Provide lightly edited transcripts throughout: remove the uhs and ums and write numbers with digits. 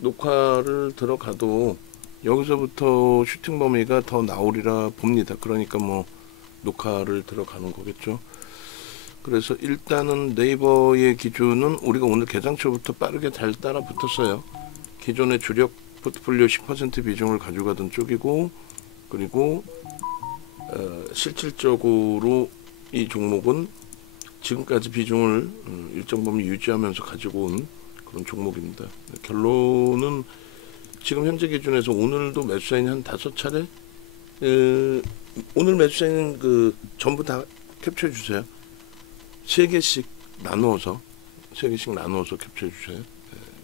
녹화를 들어가도 여기서부터 슈팅 범위가 더 나오리라 봅니다. 그러니까 뭐 녹화를 들어가는 거겠죠. 그래서 일단은 네이버의 기준은 우리가 오늘 개장초부터 빠르게 잘 따라 붙었어요. 기존의 주력 포트폴리오 10% 비중을 가져가던 쪽이고, 그리고 실질적으로 이 종목은 지금까지 비중을 일정 범위 유지하면서 가지고 온 그런 종목입니다. 결론은 지금 현재 기준에서 오늘도 매수 사인이 한 5차례, 오늘 매수 사인은 전부 다 캡처해 주세요. 3개씩 나누어서 캡처해 주세요.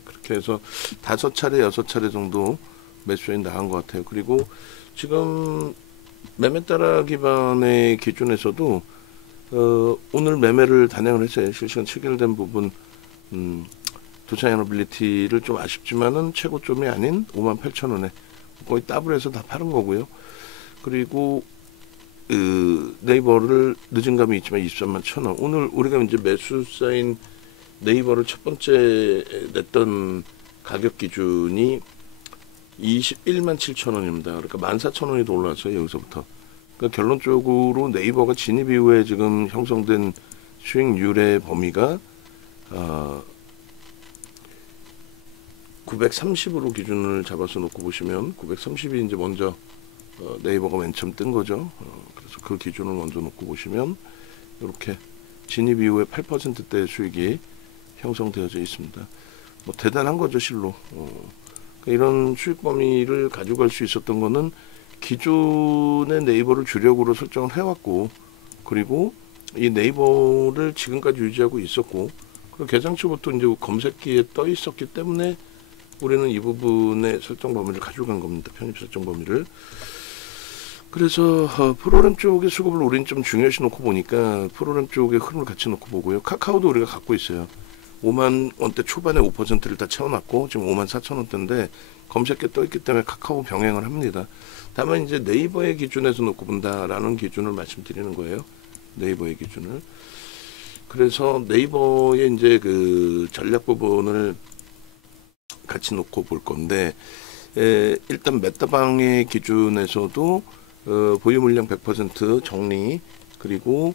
그렇게 해서 5차례 6차례 정도 매수 사인 나간 것 같아요. 그리고 지금 매매 따라 기반의 기준에서도 오늘 매매를 단행을 했어요. 실시간 체결된 부분, 도차이너빌리티를 좀 아쉽지만은 최고점이 아닌 58,000원에 거의 더블해서 다 파는 거고요. 그리고 네이버를 늦은 감이 있지만 231,000원. 오늘 우리가 이제 매수 사인 네이버를 첫 번째 냈던 가격 기준이 217,000원입니다. 그러니까 14,000원이 더 올랐어요. 여기서부터. 그러니까 결론적으로 네이버가 진입 이후에 지금 형성된 수익률의 범위가 930으로 기준을 잡아서 놓고 보시면 930이 이제 먼저 네이버가 맨 처음 뜬 거죠. 그래서 그 기준을 먼저 놓고 보시면 이렇게 진입 이후에 8%대 수익이 형성되어져 있습니다. 뭐 대단한 거죠, 실로. 그러니까 이런 수익 범위를 가져갈 수 있었던 거는 기존의 네이버를 주력으로 설정을 해왔고, 그리고 이 네이버를 지금까지 유지하고 있었고, 그리고 개장 초부터 이제 검색기에 떠 있었기 때문에 우리는 이 부분의 설정 범위를 가져간 겁니다. 편입 설정 범위를. 그래서 프로그램 쪽의 수급을 우리는 좀 중요시 놓고 보니까 프로그램 쪽의 흐름을 같이 놓고 보고요. 카카오도 우리가 갖고 있어요. 5만 원대 초반에 5%를 다 채워놨고 지금 54,000원대인데 검색기에 떠있기 때문에 카카오 병행을 합니다. 다만 이제 네이버의 기준에서 놓고 본다라는 기준을 말씀드리는 거예요. 네이버의 기준을. 그래서 네이버의 이제 그 전략 부분을 같이 놓고 볼 건데, 일단 메타방의 기준에서도 보유 물량 100% 정리, 그리고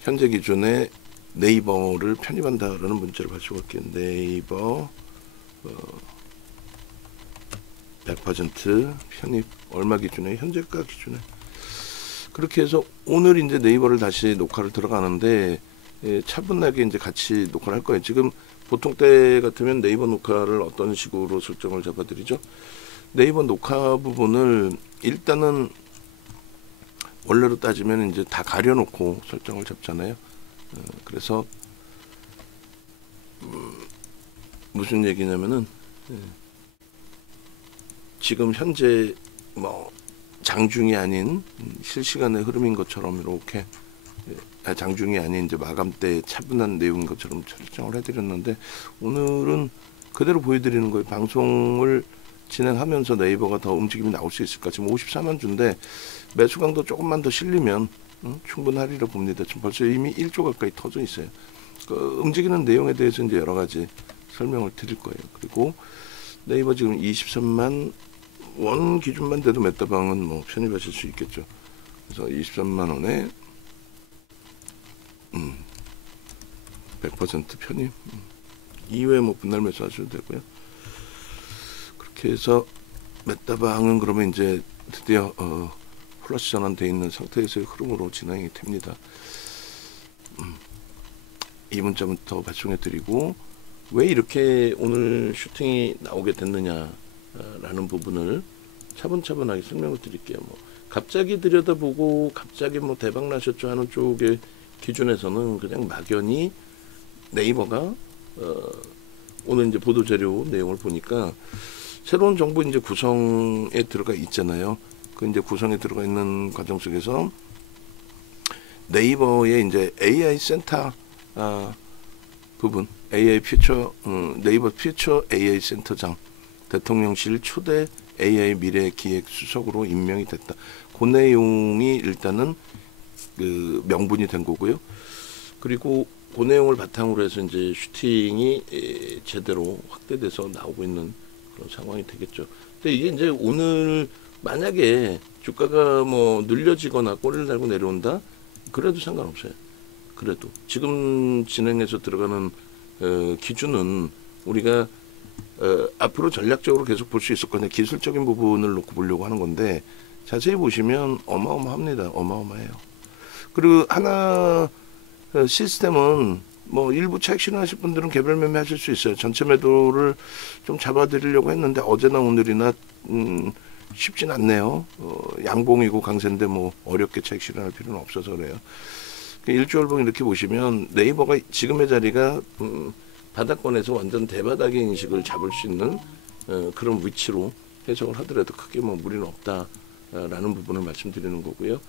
현재 기준에 네이버를 편입한다라는 문제를 가져갈게요. 네이버 100% 편입 얼마 기준에, 현재가 기준에. 그렇게 해서 오늘 이제 네이버를 다시 녹화를 들어가는데 차분하게 이제 같이 녹화를 할 거예요. 지금 보통 때 같으면 네이버 녹화를 어떤 식으로 설정을 잡아드리죠? 네이버 녹화 부분을 일단은 원래로 따지면 이제 다 가려놓고 설정을 잡잖아요. 그래서 무슨 얘기냐면은 지금 현재 뭐 장중이 아닌 실시간의 흐름인 것처럼 이렇게, 장중이 아닌 이제 마감 때 차분한 내용인 것처럼 설정을 해드렸는데, 오늘은 그대로 보여드리는 거예요. 방송을 진행하면서 네이버가 더 움직임이 나올 수 있을까. 지금 54만 주인데 매수 강도 조금만 더 실리면 충분하리라 봅니다. 지금 벌써 이미 1조 가까이 터져 있어요. 그 움직이는 내용에 대해서 이제 여러 가지 설명을 드릴 거예요. 그리고 네이버 지금 23만 원 기준만 돼도 메타방은 뭐 편입하실 수 있겠죠. 그래서 23만 원에 100% 편입, 이외에 뭐 분할 매수 하셔도 되고요. 그렇게 해서 메타방은 그러면 이제 드디어 플러스 전환되어 있는 상태에서의 흐름으로 진행이 됩니다. 이 문자부터 발송해 드리고, 왜 이렇게 오늘 슈팅이 나오게 됐느냐라는 부분을 차분차분하게 설명을 드릴게요. 뭐 갑자기 들여다보고 갑자기 뭐 대박 나셨죠 하는 쪽의 기준에서는 그냥 막연히 네이버가 오늘 이제 보도자료 내용을 보니까 새로운 정부 이제 구성에 들어가 있잖아요. 그 이제 구성에 들어가 있는 과정 속에서 네이버의 이제 AI 센터 부분, AI 퓨처, 네이버 퓨처 AI 센터장, 대통령실 초대 AI 미래 기획 수석으로 임명이 됐다. 그 내용이 일단은 그 명분이 된 거고요. 그리고 그 내용을 바탕으로 해서 이제 슈팅이 제대로 확대돼서 나오고 있는 그런 상황이 되겠죠. 근데 이게 이제 오늘 만약에 주가가 뭐 늘려지거나 꼬리를 달고 내려온다, 그래도 상관없어요. 그래도 지금 진행해서 들어가는 기준은 우리가 앞으로 전략적으로 계속 볼 수 있을 거냐, 기술적인 부분을 놓고 보려고 하는 건데, 자세히 보시면 어마어마합니다. 어마어마해요. 그리고 하나 시스템은 뭐 일부 차익 실현하실 분들은 개별 매매 하실 수 있어요. 전체 매도를 좀 잡아드리려고 했는데 어제나 오늘이나 쉽진 않네요. 양봉이고 강세인데 뭐 어렵게 차익 실현할 필요는 없어서 그래요. 일주월봉 이렇게 보시면 네이버가 지금의 자리가 바닥권에서 완전 대바닥의 인식을 잡을 수 있는 그런 위치로 해석을 하더라도 크게 뭐 무리는 없다라는 부분을 말씀드리는 거고요.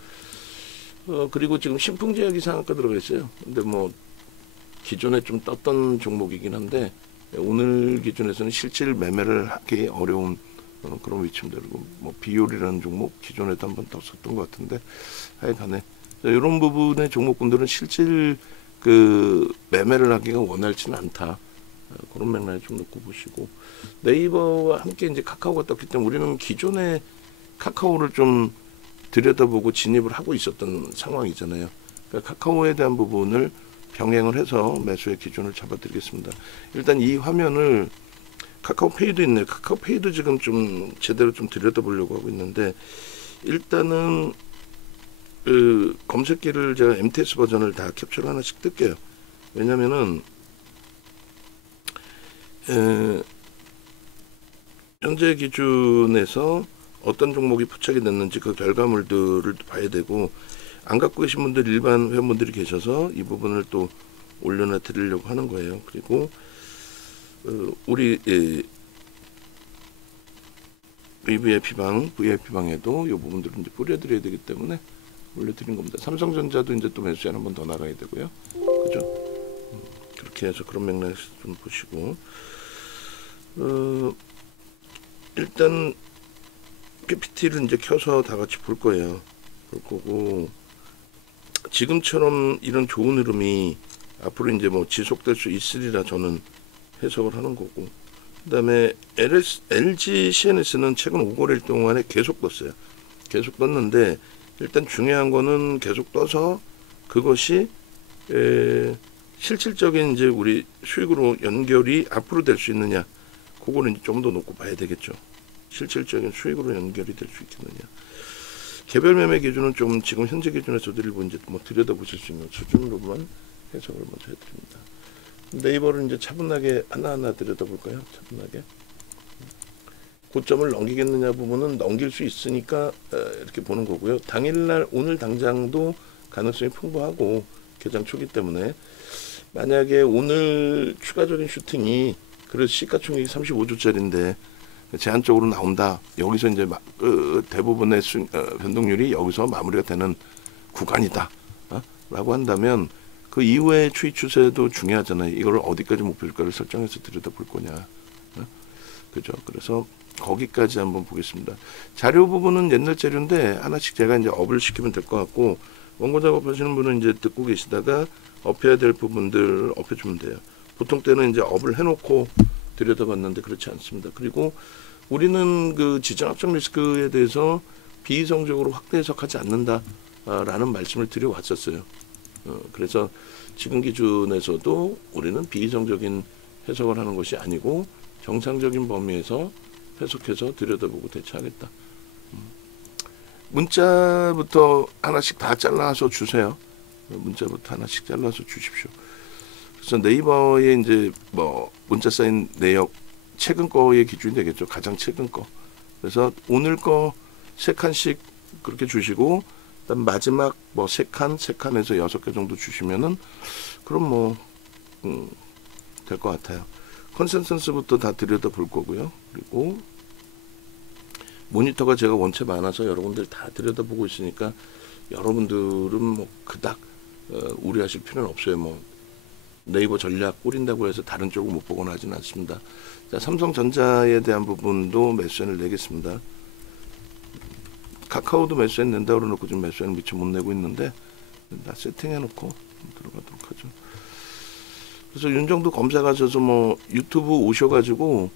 그리고 지금 신풍제약이 상한가 들어가 있어요. 근데 뭐 기존에 좀 떴던 종목이긴 한데 오늘 기준에서는 실질 매매를 하기 어려운 그런 위치입니다. 그리고 뭐 비율이라는 종목 기존에도 한번 떴었던 것 같은데 하여간에 이런 부분의 종목군들은 실질 그 매매를 하기가 원활치는 않다. 그런 맥락에 좀 놓고 보시고, 네이버와 함께 이제 카카오가 떴기 때문에 우리는 기존에 카카오를 좀 들여다보고 진입을 하고 있었던 상황이잖아요. 그러니까 카카오에 대한 부분을 병행을 해서 매수의 기준을 잡아드리겠습니다. 일단 이 화면을 카카오페이도 있네요. 카카오페이도 지금 좀 제대로 좀 들여다보려고 하고 있는데, 일단은 그 검색기를 제가 MTS 버전을 다 캡처를 하나씩 뜰게요. 왜냐면은 현재 기준에서 어떤 종목이 포착이 됐는지 그 결과물들을 봐야 되고, 안 갖고 계신 분들 일반 회원분들이 계셔서 이 부분을 또 올려놔 드리려고 하는 거예요. 그리고 우리 VIP방에도 이 부분들을 이제 뿌려드려야 되기 때문에 올려드린 겁니다. 삼성전자도 이제 또 매수에 한 번 더 나가야 되고요. 그죠? 그렇게 해서 그런 맥락에서 좀 보시고, 일단 PPT를 이제 켜서 다 같이 볼 거예요. 볼 거고, 지금처럼 이런 좋은 흐름이 앞으로 이제 뭐 지속될 수 있으리라 저는 해석을 하는 거고, 그 다음에 LG CNS는 최근 5거래일 동안에 계속 떴어요. 계속 떴는데, 일단 중요한 거는 계속 떠서 그것이 실질적인 이제 우리 수익으로 연결이 앞으로 될 수 있느냐, 그거는 이제 좀 더 놓고 봐야 되겠죠. 실질적인 수익으로 연결이 될 수 있겠느냐. 개별 매매 기준은 좀 지금 현재 기준에서 일부 이제 뭐 들여다보실 수 있는 수준으로만 해석을 먼저 해드립니다. 네이버를 이제 차분하게 하나하나 들여다볼까요? 차분하게. 고점을 넘기겠느냐 부분은 넘길 수 있으니까 이렇게 보는 거고요. 당일날 오늘 당장도 가능성이 풍부하고 개장 초기 때문에 만약에 오늘 추가적인 슈팅이 그래서 시가총액이 35조짜리인데 제한적으로 나온다. 여기서 이제 대부분의 변동률이 여기서 마무리가 되는 구간이다. 라고 한다면 그 이후의 추이 추세도 중요하잖아요. 이걸 어디까지 목표가를 설정해서 들여다볼 거냐. 그죠? 그래서 거기까지 한번 보겠습니다. 자료 부분은 옛날 자료인데 하나씩 제가 이제 업을 시키면 될 것 같고, 원고 작업하시는 분은 이제 듣고 계시다가 업해야 될 부분들 업해주면 돼요. 보통 때는 이제 업을 해놓고 들여다봤는데 그렇지 않습니다. 그리고 우리는 그 지정 합정 리스크에 대해서 비이성적으로 확대 해석하지 않는다라는 말씀을 드려왔었어요. 그래서 지금 기준에서도 우리는 비이성적인 해석을 하는 것이 아니고 정상적인 범위에서 해석해서 들여다보고 대처하겠다. 문자부터 하나씩 다 잘라서 주세요. 문자부터 하나씩 잘라서 주십시오. 그래서 네이버에 이제 뭐 문자 쌓인 내역 최근 거의 기준이 되겠죠. 가장 최근 거. 그래서 오늘 거 3칸씩 그렇게 주시고, 그다음 마지막 뭐 3칸에서 6개 정도 주시면은 그럼 뭐 될 것 같아요. 컨센서스부터 다 들여다 볼 거고요. 그리고 모니터가 제가 원체 많아서 여러분들 다 들여다보고 있으니까 여러분들은 뭐 그닥 우려하실 필요는 없어요. 뭐 네이버 전략 꾸린다고 해서 다른 쪽을 못 보거나 하지는 않습니다. 자, 삼성전자에 대한 부분도 매수엔을 내겠습니다. 카카오도 매수엔 낸다 그러놓고 지금 매수엔을 미처 못 내고 있는데 다 세팅해놓고 들어가도록 하죠. 그래서 윤정도 검사가셔서 뭐 유튜브 오셔가지고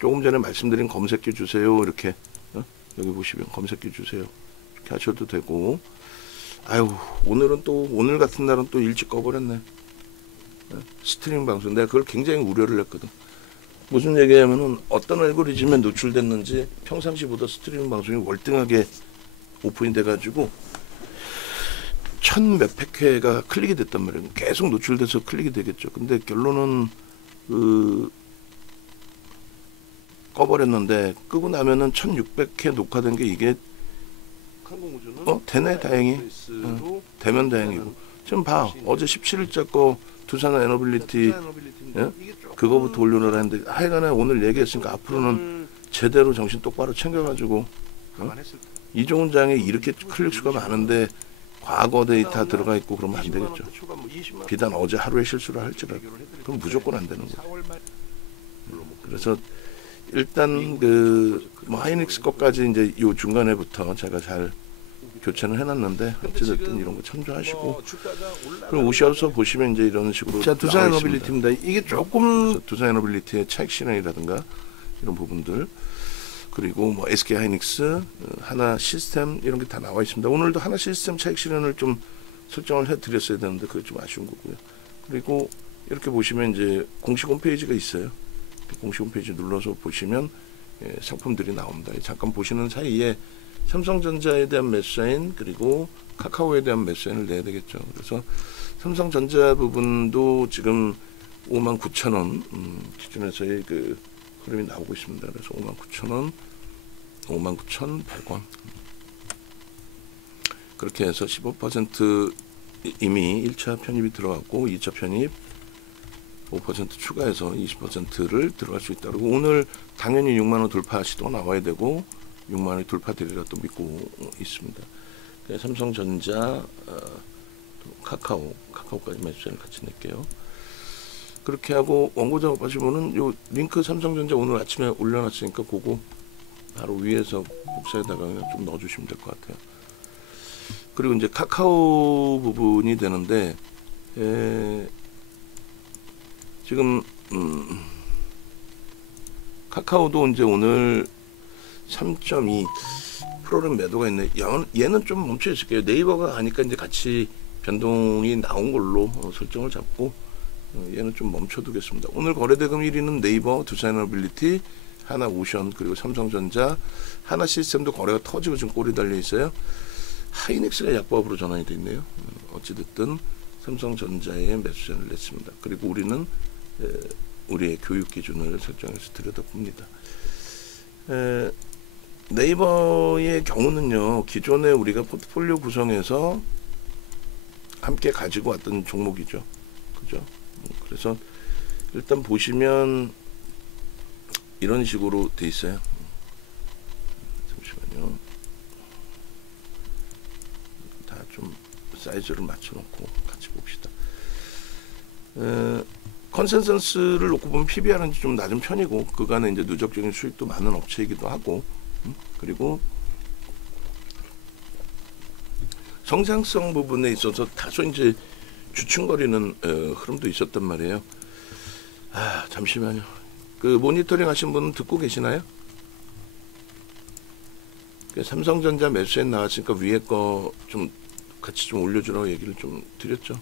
조금 전에 말씀드린 검색해 주세요 이렇게 여기 보시면 검색해 주세요 이렇게 하셔도 되고. 아유 오늘은 또 오늘 같은 날은 또 일찍 꺼버렸네. 스트리밍 방송 내가 그걸 굉장히 우려를 했거든. 무슨 얘기냐면은 어떤 알고리즘에 노출됐는지 평상시보다 스트리밍 방송이 월등하게 오픈이 돼가지고 1000 몇백 회가 클릭이 됐단 말이에요. 계속 노출돼서 클릭이 되겠죠. 근데 결론은 꺼버렸는데 끄고 나면은 1600회 녹화된 게 이게 되네 다행히. 되면 다행이고. 지금 봐 어제 17일자 거 두산 에너빌리티 그거부터 올려놓으라 했는데 하여간에 오늘 얘기했으니까 앞으로는 제대로 정신 똑바로 챙겨가지고 이종훈 장에 이렇게 클릭수가 많은데 과거 데이터 들어가 있고 그러면 안 되겠죠. 비단 어제 하루에 실수를 할지라도 그럼 무조건 안 되는 거죠. 그래서 일단 뭐 하이닉스 것까지 이제 요 중간에부터 제가 잘 교체는 해놨는데 어찌됐든 이런 거 참조하시고 그럼 오셔서 보시면 이제 이런 식으로 자 두산 에너빌리티입니다. 이게 조금 두산 에너빌리티의 차익 실현이라든가 이런 부분들 그리고 뭐 SK 하이닉스 하나 시스템 이런 게 다 나와 있습니다. 오늘도 하나 시스템 차익 실현을 좀 설정을 해드렸어야 되는데 그게 좀 아쉬운 거고요. 그리고 이렇게 보시면 이제 공식 홈페이지가 있어요. 공식 홈페이지 눌러서 보시면 상품들이 나옵니다. 잠깐 보시는 사이에 삼성전자에 대한 매수사인 그리고 카카오에 대한 매수사인을 내야 되겠죠. 그래서 삼성전자 부분도 지금 59,000원 기준에서의 그 흐름이 나오고 있습니다. 그래서 59,000원, 59,100원 그렇게 해서 15% 이미 1차 편입이 들어갔고 2차 편입 5% 추가해서 20%를 들어갈 수 있다. 그리고 오늘 당연히 6만원 돌파 시도가 나와야 되고 6만원이 돌파되리라 또 믿고 있습니다. 삼성전자, 카카오까지 매수세를 같이 낼게요. 그렇게 하고 원고 작업하시면은 요 링크 삼성전자 오늘 아침에 올려놨으니까 그거 바로 위에서 복사에다가 좀 넣어주시면 될 것 같아요. 그리고 이제 카카오 부분이 되는데 지금 카카오도 이제 오늘 3.2%는 매도가 있네. 얘는 좀 멈춰 있을게요. 네이버가 가니까 이제 같이 변동이 나온 걸로 설정을 잡고 얘는 좀 멈춰두겠습니다. 오늘 거래대금 1위는 네이버, 두산에너빌리티, 하나오션 그리고 삼성전자, 하나시스템도 거래가 터지고 지금 꼴이 달려 있어요. 하이닉스가 약보합으로 전환이 돼 있네요. 어찌됐든 삼성전자에 매수세를 냈습니다. 그리고 우리는 우리의 교육 기준을 설정해서 들여다봅니다. 네이버의 경우는요, 기존에 우리가 포트폴리오 구성해서 함께 가지고 왔던 종목이죠. 그죠? 그래서 일단 보시면 이런 식으로 돼 있어요. 잠시만요. 다 좀 사이즈를 맞춰놓고 같이 봅시다. 컨센서스를 놓고 보면 PBR은 좀 낮은 편이고 그간에 이제 누적적인 수익도 많은 업체이기도 하고 그리고 성장성 부분에 있어서 다소 이제 주춤거리는 흐름도 있었단 말이에요. 잠시만요. 그 모니터링 하신 분은 듣고 계시나요? 삼성전자 매수에 나왔으니까 위에 거 좀 같이 좀 올려주라고 얘기를 좀 드렸죠.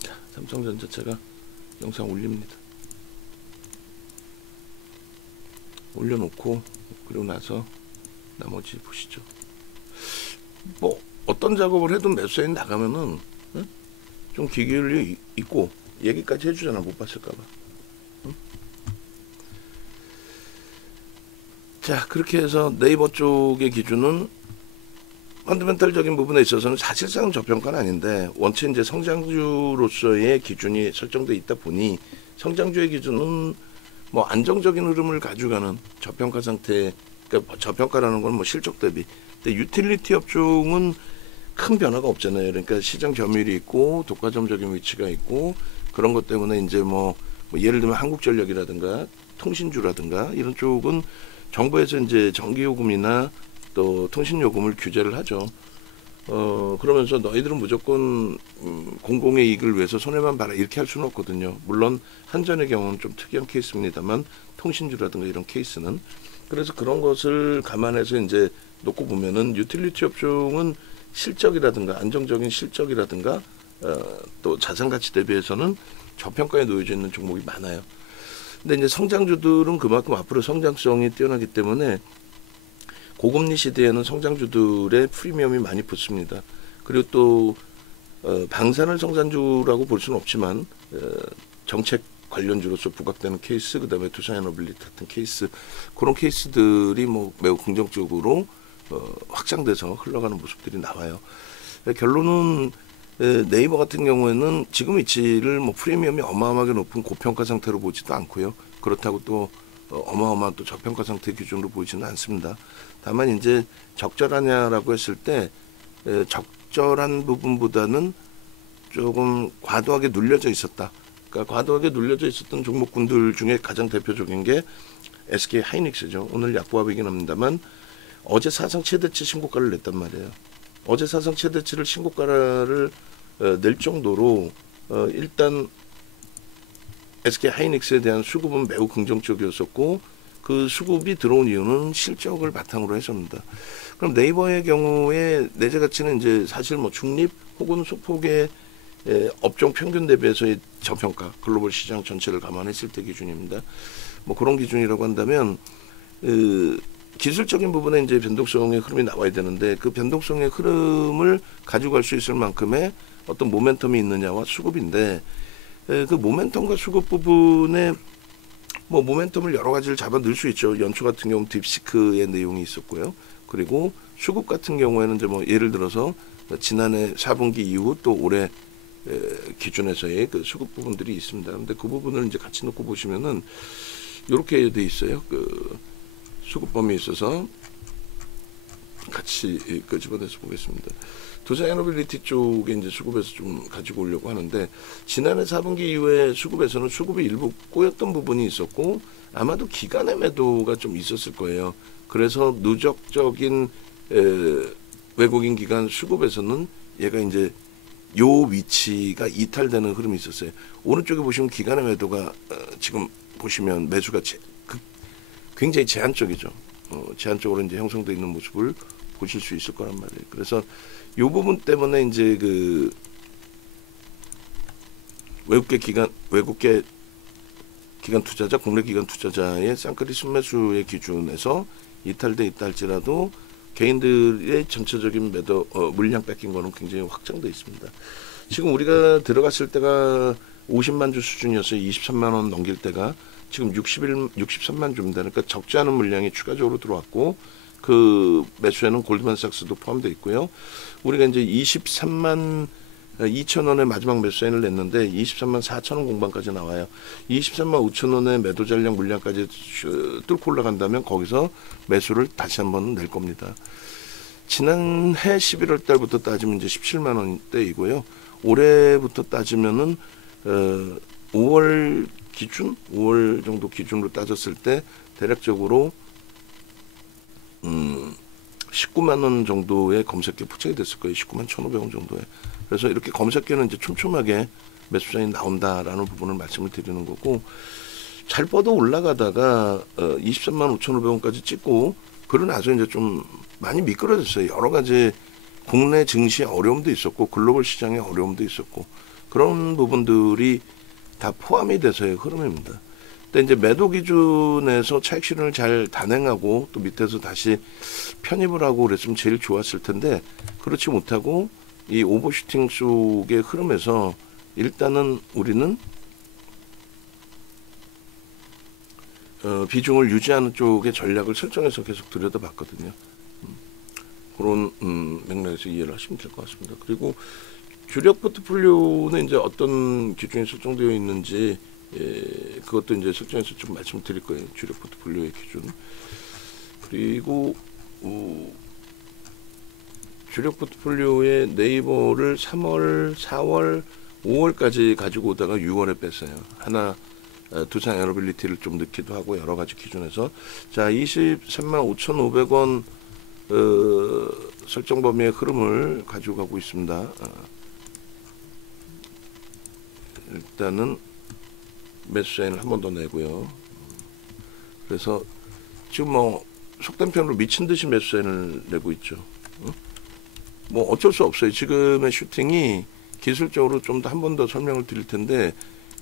자, 삼성전자 제가 영상 올립니다. 올려놓고 그리고 나서 나머지 보시죠. 뭐 어떤 작업을 해도 매수인 나가면은 좀 기결이 있고 얘기까지 해주잖아. 못 봤을까봐. 자, 그렇게 해서 네이버 쪽의 기준은 펀더멘탈적인 부분에 있어서는 사실상 저평가는 아닌데 원체 이제 성장주로서의 기준이 설정돼 있다 보니 성장주의 기준은 뭐 안정적인 흐름을 가져가는 저평가 상태. 그러니까 저평가라는 건 뭐 실적 대비. 근데 유틸리티 업종은 큰 변화가 없잖아요. 그러니까 시장 점유율이 있고 독과점적인 위치가 있고 그런 것 때문에 이제 뭐 예를 들면 한국전력이라든가 통신주라든가 이런 쪽은 정부에서 이제 전기요금이나 또 통신요금을 규제를 하죠. 그러면서 너희들은 무조건 공공의 이익을 위해서 손해만 봐라 이렇게 할 수는 없거든요. 물론 한전의 경우는 좀 특이한 케이스입니다만 통신주라든가 이런 케이스는 그래서 그런 것을 감안해서 이제 놓고 보면은 유틸리티 업종은 실적이라든가 안정적인 실적이라든가 또 자산 가치 대비해서는 저평가에 놓여져 있는 종목이 많아요. 근데 이제 성장주들은 그만큼 앞으로 성장성이 뛰어나기 때문에 고금리 시대에는 성장주들의 프리미엄이 많이 붙습니다. 그리고 또 방산을 성장주라고 볼 수는 없지만 정책 관련주로서 부각되는 케이스, 그다음에 두산에너빌리티 같은 케이스, 그런 케이스들이 뭐 매우 긍정적으로 확장돼서 흘러가는 모습들이 나와요. 결론은 네이버 같은 경우에는 지금 위치를 뭐 프리미엄이 어마어마하게 높은 고평가 상태로 보지도 않고요. 그렇다고 또 어마어마한 또 저평가 상태 기준으로 보이지는 않습니다. 다만 이제 적절하냐라고 했을 때 적절한 부분보다는 조금 과도하게 눌려져 있었다. 그러니까 과도하게 눌려져 있었던 종목군들 중에 가장 대표적인 게 SK 하이닉스죠. 오늘 약보합이긴 합니다만 어제 사상 최대치 신고가를 냈단 말이에요. 어제 사상 최대치를 신고가를 낼 정도로 일단 SK 하이닉스에 대한 수급은 매우 긍정적이었었고 그 수급이 들어온 이유는 실적을 바탕으로 해서입니다. 그럼 네이버의 경우에 내재 가치는 이제 사실 뭐 중립 혹은 소폭의 업종 평균 대비해서의 저평가, 글로벌 시장 전체를 감안했을 때 기준입니다. 뭐 그런 기준이라고 한다면 기술적인 부분에 이제 변동성의 흐름이 나와야 되는데 그 변동성의 흐름을 가지고 갈 수 있을 만큼의 어떤 모멘텀이 있느냐와 수급인데 그 모멘텀과 수급 부분에 뭐 모멘텀을 여러 가지를 잡아 넣을 수 있죠. 연초 같은 경우는 딥시크의 내용이 있었고요. 그리고 수급 같은 경우에는 이제 뭐 예를 들어서 지난해 4분기 이후 또 올해 기준에서의 그 수급 부분들이 있습니다. 근데 그 부분을 이제 같이 놓고 보시면은 이렇게 돼 있어요. 그 수급 범위에 있어서 같이 끄집어내서 보겠습니다. 두산에너빌리티 쪽에 이제 수급에서 좀 가지고 오려고 하는데 지난해 4분기 이후에 수급에서는 수급이 일부 꼬였던 부분이 있었고 아마도 기간의 매도가 좀 있었을 거예요. 그래서 누적적인 외국인 기관 수급에서는 얘가 이제 요 위치가 이탈되는 흐름이 있었어요. 오른쪽에 보시면 기간의 매도가 지금 보시면 매수가 굉장히 제한적이죠. 제한적으로 이제 형성되어 있는 모습을 보실 수 있을 거란 말이에요. 그래서 이 부분 때문에 이제 그 외국계 기관 투자자, 국내 기관 투자자의 쌍끌이 순매수의 기준에서 이탈돼 있다 할지라도 개인들의 전체적인 매도 물량 뺏긴 거는 굉장히 확장돼 있습니다. 지금 우리가 들어갔을 때가 50만 주 수준이었어요. 23만 원 넘길 때가 지금 63만 주입니다. 그러니까 적지 않은 물량이 추가적으로 들어왔고 그 매수에는 골드만삭스도 포함되어 있고요. 우리가 이제 23만 2천 원의 마지막 매수 사인을 냈는데 23만 4천 원 공방까지 나와요. 23만 5천 원의 매도 잔량 물량까지 뚫고 올라간다면 거기서 매수를 다시 한번 낼 겁니다. 지난해 11월 달부터 따지면 이제 17만 원대이고요. 올해부터 따지면은 5월 기준, 5월 정도 기준으로 따졌을 때 대략적으로 19만 원 정도의 검색계 포착이 됐을 거예요. 19만 1,500원 정도에. 그래서 이렇게 검색계는 이제 촘촘하게 매수장이 나온다라는 부분을 말씀을 드리는 거고, 잘 뻗어 올라가다가 23만 5,500원까지 찍고 그러고 나서 이제 좀 많이 미끄러졌어요. 여러 가지 국내 증시의 어려움도 있었고 글로벌 시장의 어려움도 있었고 그런 부분들이 다 포함이 돼서의 흐름입니다. 근데 이제 매도 기준에서 차익 실현을 잘 단행하고 또 밑에서 다시 편입을 하고 그랬으면 제일 좋았을 텐데 그렇지 못하고 이 오버슈팅 속의 흐름에서 일단은 우리는 비중을 유지하는 쪽의 전략을 설정해서 계속 들여다봤거든요. 그런 맥락에서 이해를 하시면 될 것 같습니다. 그리고 주력 포트폴리오는 이제 어떤 기준이 설정되어 있는지 그것도 이제 설정해서 좀 말씀드릴 거예요. 주력 포트폴리오의 기준. 그리고 주력 포트폴리오의 네이버를 3월, 4월, 5월까지 가지고 오다가 6월에 뺐어요. 하나 두산 에너빌리티를 좀 넣기도 하고 여러 가지 기준에서 자 23만 5,500원 설정 범위의 흐름을 가지고 가고 있습니다. 일단은 매수 사인을 한 번 더 내고요. 그래서 지금 뭐 속된 표현으로 미친 듯이 매수 사인을 내고 있죠. 뭐 어쩔 수 없어요. 지금의 슈팅이 기술적으로 좀 더 한 번 더 설명을 드릴 텐데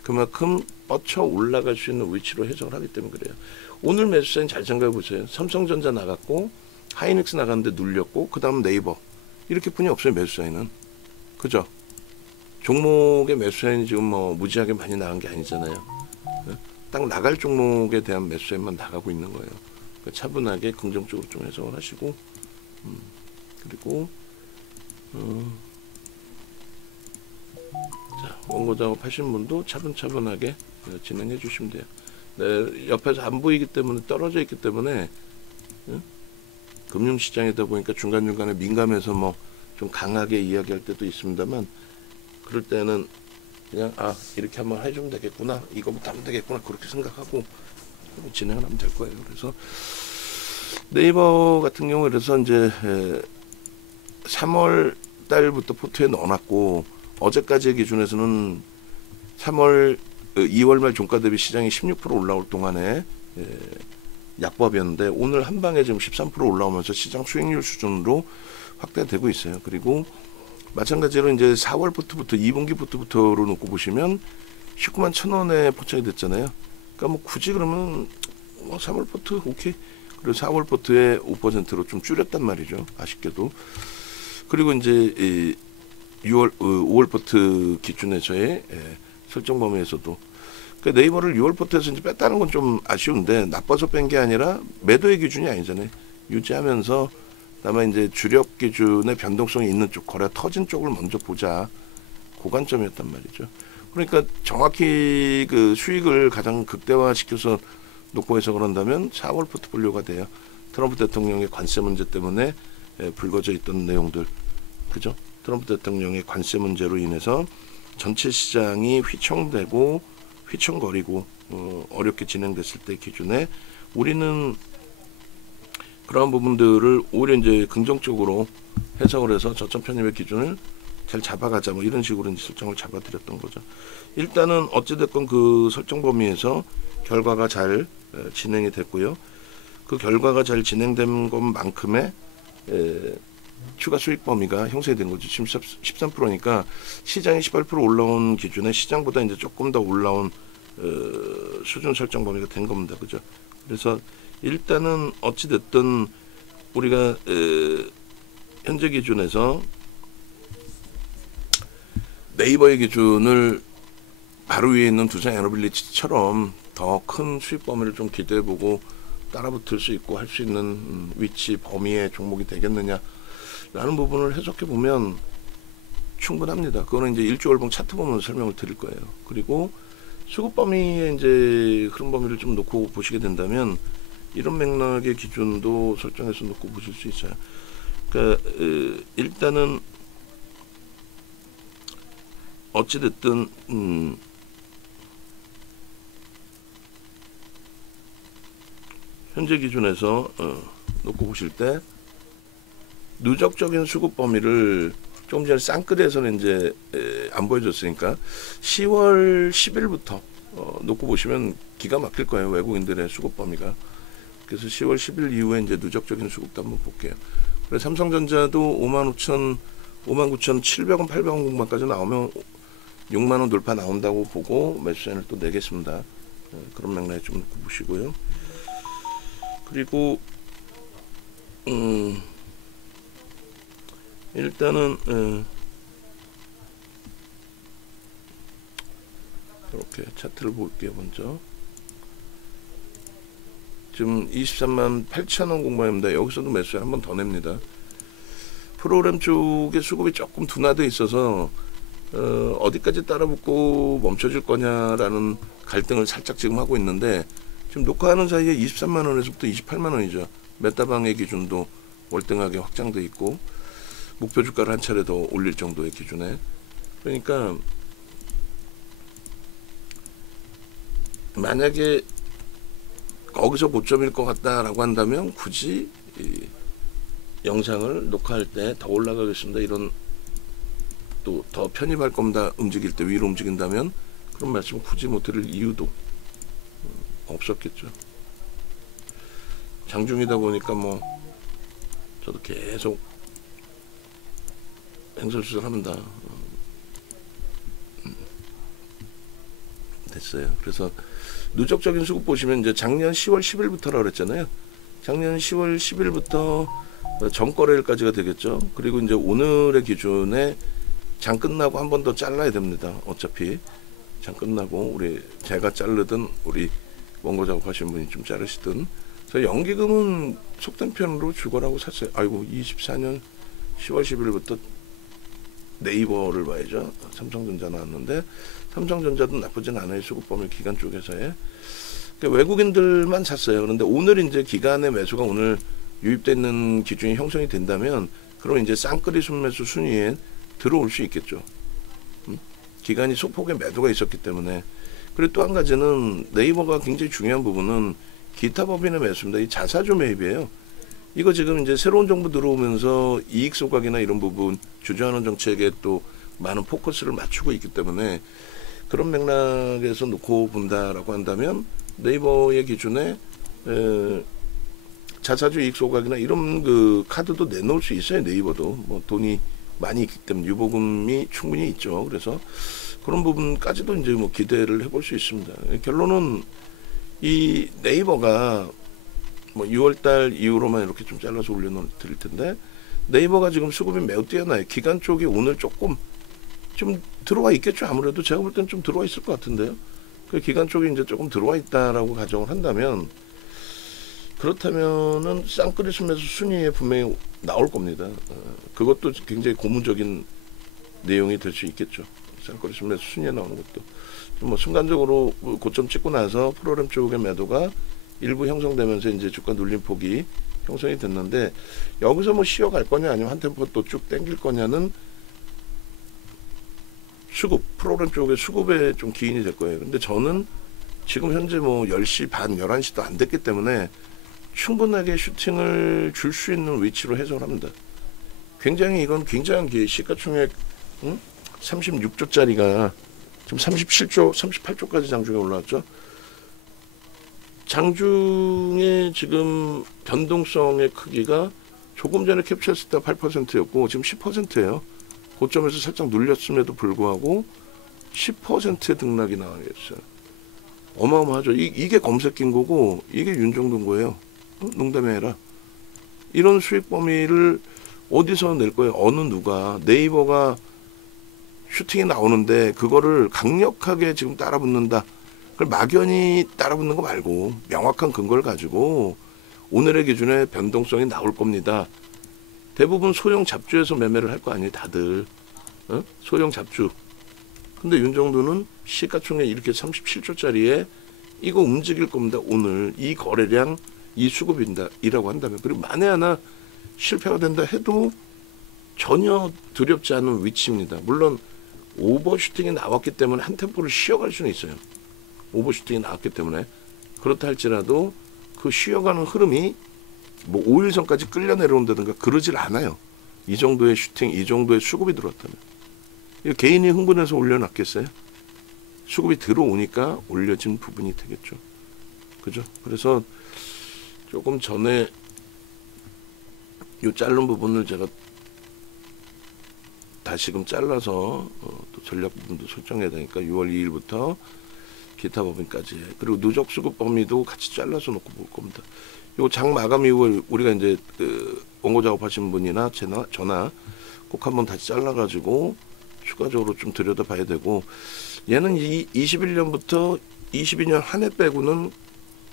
그만큼 뻗쳐 올라갈 수 있는 위치로 해석을 하기 때문에 그래요. 오늘 매수 사인 잘 생각해 보세요. 삼성전자 나갔고 하이닉스 나갔는데 눌렸고 그 다음 네이버 이렇게 뿐이 없어요. 매수 사인은. 그죠? 종목의 매수 사인이 지금 뭐 무지하게 많이 나간 게 아니잖아요. 딱 나갈 종목에 대한 매수 사인만 나가고 있는 거예요. 그러니까 차분하게 긍정적으로 좀 해석을 하시고 그리고 자, 원고 작업하신 분도 차분차분하게 진행해 주시면 돼요. 네, 옆에서 안 보이기 때문에 떨어져 있기 때문에 금융시장이다 보니까 중간중간에 민감해서 뭐 좀 강하게 이야기할 때도 있습니다만 그럴 때는 그냥 이렇게 한번 해주면 되겠구나 이거부터 하면 되겠구나 그렇게 생각하고 진행을 하면 될 거예요. 그래서 네이버 같은 경우 그래서 이제 3월 달부터 포트에 넣어놨고 어제까지의 기준에서는 2월 말 종가 대비 시장이 16% 올라올 동안에 약법이었는데 오늘 한 방에 지금 13% 올라오면서 시장 수익률 수준으로 확대되고 있어요. 그리고 마찬가지로 이제 4월 포트부터 2분기 포트부터로 놓고 보시면 19만 1,000원에 포착이 됐잖아요. 그러니까 뭐 굳이 그러면 3월 포트 오케이. 그리고 4월 포트에 5%로 좀 줄였단 말이죠. 아쉽게도. 그리고 이제 5월 포트 기준에서의 설정 범위에서도 그러니까 네이버를 6월 포트에서 이제 뺐다는 건 좀 아쉬운데 나빠서 뺀 게 아니라 매도의 기준이 아니잖아요. 유지하면서 다만 이제 주력 기준의 변동성이 있는 쪽 거래 터진 쪽을 먼저 보자. 그 관점이었단 말이죠. 그러니까 정확히 그 수익을 가장 극대화시켜서 놓고 해서 그런다면 4월 포트폴리오가 돼요. 트럼프 대통령의 관세 문제 때문에 불거져 있던 내용들, 그죠? 트럼프 대통령의 관세 문제로 인해서 전체 시장이 휘청거리고 어렵게 진행됐을 때 기준에 우리는 그러한 부분들을 오히려 이제 긍정적으로 해석을 해서 저점 편입의 기준을 잘 잡아가자 뭐 이런 식으로 이제 설정을 잡아드렸던 거죠. 일단은 어찌됐건 그 설정 범위에서 결과가 잘 진행이 됐고요. 그 결과가 잘 진행된 것만큼의 추가 수익 범위가 형성된 거죠. 지금 13%니까 시장이 18% 올라온 기준에 시장보다 이제 조금 더 올라온 수준 설정 범위가 된 겁니다. 그죠? 그래서 일단은 어찌됐든 우리가 현재 기준에서 네이버의 기준을 바로 위에 있는 두산 에너빌리티처럼 더 큰 수익 범위를 좀 기대해보고 따라붙을 수 있고 할 수 있는 위치 범위의 종목이 되겠느냐 라는 부분을 해석해 보면 충분합니다. 그거는 이제 일주월봉 차트 보면서 설명을 드릴 거예요. 그리고 수급 범위의 이제 흐름 범위를 좀 놓고 보시게 된다면 이런 맥락의 기준도 설정해서 놓고 보실 수 있어요. 그러니까 일단은 어찌됐든 현재 기준에서 놓고 보실 때 누적적인 수급 범위를 조금 전에 쌍끌에서는 이제 안 보여줬으니까 10월 10일부터 놓고 보시면 기가 막힐 거예요. 외국인들의 수급 범위가. 그래서 10월 10일 이후에 이제 누적적인 수급도 한번 볼게요. 그래서 삼성전자도 59,700원, 800원 공방까지 나오면 6만원 돌파 나온다고 보고 매수세를 또 내겠습니다. 그런 맥락에 좀 놓고 보시고요. 그리고 일단은 이렇게 차트를 볼게요. 먼저 지금 23만 8천원 공방입니다. 여기서도 매수세 한 번 더 냅니다. 프로그램 쪽에 수급이 조금 둔화되어 있어서 어디까지 따라붙고 멈춰질 거냐라는 갈등을 살짝 지금 하고 있는데 지금 녹화하는 사이에 23만원에서부터 28만원이죠. 메타방의 기준도 월등하게 확장돼 있고 목표 주가를 한 차례 더 올릴 정도의 기준에 그러니까 영상을 녹화할 때 더 올라가겠습니다, 이런, 또 더 편입할 겁니다, 움직일 때 위로 움직인다면, 그런 말씀 굳이 못 드릴 이유도 없었겠죠. 장중이다 보니까 뭐 저도 계속 행설수설합니다. 됐어요. 그래서 누적적인 수급 보시면 이제 작년 10월 10일부터라 그랬잖아요. 작년 10월 10일부터 전거래일까지가 되겠죠. 그리고 이제 오늘의 기준에 장 끝나고 한 번 더 잘라야 됩니다. 어차피 장 끝나고 제가 자르든 우리 원고 작업하시는 분이 좀 자르시든. 그래서 연기금은 속된 편으로 죽어라고 샀어요. 아이고, 24년 10월 10일부터 네이버를 봐야죠. 삼성전자 나왔는데, 삼성전자도 나쁘진 않아요. 수급범위 기간 쪽에서의. 그러니까 외국인들만 샀어요. 그런데 오늘 이제 기간의 매수가 오늘 유입되어 있는 기준이 형성이 된다면, 그럼 이제 쌍끌이 순매수 순위에 들어올 수 있겠죠. 기간이 소폭의 매도가 있었기 때문에. 그리고 또 한 가지는 네이버가 굉장히 중요한 부분은 기타 법인의 매수입니다. 이 자사주 매입이에요. 이거 지금 이제 새로운 정부 들어오면서 이익 소각이나 이런 부분 주주환원 정책에 또 많은 포커스를 맞추고 있기 때문에, 그런 맥락에서 놓고 본다라고 한다면 네이버의 기준에 자사주 이익 소각이나 이런 그 카드도 내놓을 수 있어요. 네이버도 뭐 돈이 많이 있기 때문에 유보금이 충분히 있죠. 그래서 그런 부분까지도 이제 뭐 기대를 해볼 수 있습니다. 결론은 이 네이버가 뭐 6월달 이후로만 이렇게 좀 잘라서 올려드릴 텐데, 네이버가 지금 수급이 매우 뛰어나요. 기간 쪽이 오늘 조금 좀 들어와 있겠죠. 아무래도 제가 볼 때는 좀 들어와 있을 것 같은데요. 그 기간 쪽이 이제 조금 들어와 있다라고 가정을 한다면, 그렇다면은 쌍끌이 순매수 순위에 분명히 나올 겁니다. 그것도 굉장히 고무적인 내용이 될 수 있겠죠. 쌍끌이 순매수 순위에 나오는 것도. 뭐 순간적으로 고점 찍고 나서 프로그램 쪽의 매도가 일부 형성되면서 이제 주가 눌림폭이 형성이 됐는데, 여기서 뭐 쉬어갈 거냐 아니면 한 템포 또 쭉 당길 거냐는 수급, 프로그램 쪽의 수급에 좀 기인이 될 거예요. 근데 저는 지금 현재 뭐 10시 반, 11시도 안 됐기 때문에 충분하게 슈팅을 줄 수 있는 위치로 해석을 합니다. 굉장히 이건 굉장한 기회. 시가총액 36조짜리가 지금 37조, 38조까지 장중에 올라왔죠. 장중에 지금 변동성의 크기가 조금 전에 캡처했을 때 8%였고 지금 10%예요. 고점에서 살짝 눌렸음에도 불구하고 10%의 등락이 나와있어요. 어마어마하죠. 이게 검색긴 거고 이게 윤종도인 거예요. 농담이 아니라. 이런 수익 범위를 어디서 낼 거예요? 어느 누가. 네이버가 슈팅이 나오는데 그거를 강력하게 지금 따라붙는다. 그걸 막연히 따라붙는 거 말고 명확한 근거를 가지고 오늘의 기준에 변동성이 나올 겁니다. 대부분 소형 잡주에서 매매를 할 거 아니에요, 다들. 소형 잡주. 근데 윤정도는 시가총액 이렇게 37조짜리에 이거 움직일 겁니다. 오늘 이 거래량, 이 수급인다 이라고 한다면, 그리고 만에 하나 실패가 된다 해도 전혀 두렵지 않은 위치입니다. 물론 오버슈팅이 나왔기 때문에 한 템포를 쉬어갈 수는 있어요. 오버슈팅이 나왔기 때문에. 그렇다 할지라도 그 쉬어가는 흐름이 뭐 5일선까지 끌려 내려온다든가 그러질 않아요. 이 정도의 슈팅, 이 정도의 수급이 들어왔다면. 이거 개인이 흥분해서 올려놨겠어요? 수급이 들어오니까 올려진 부분이 되겠죠. 그죠? 그래서 조금 전에 이 자른 부분을 제가 다시금 잘라서 또 전략 부분도 설정해야 되니까 6월 2일부터 기타 법인까지, 그리고 누적 수급 범위도 같이 잘라서 놓고 볼 겁니다. 요 장 마감 이후에 우리가 이제 원고 작업하신 분이나 저나 꼭 한번 다시 잘라가지고 추가적으로 좀 들여다봐야 되고, 얘는 21년부터 22년 한 해 빼고는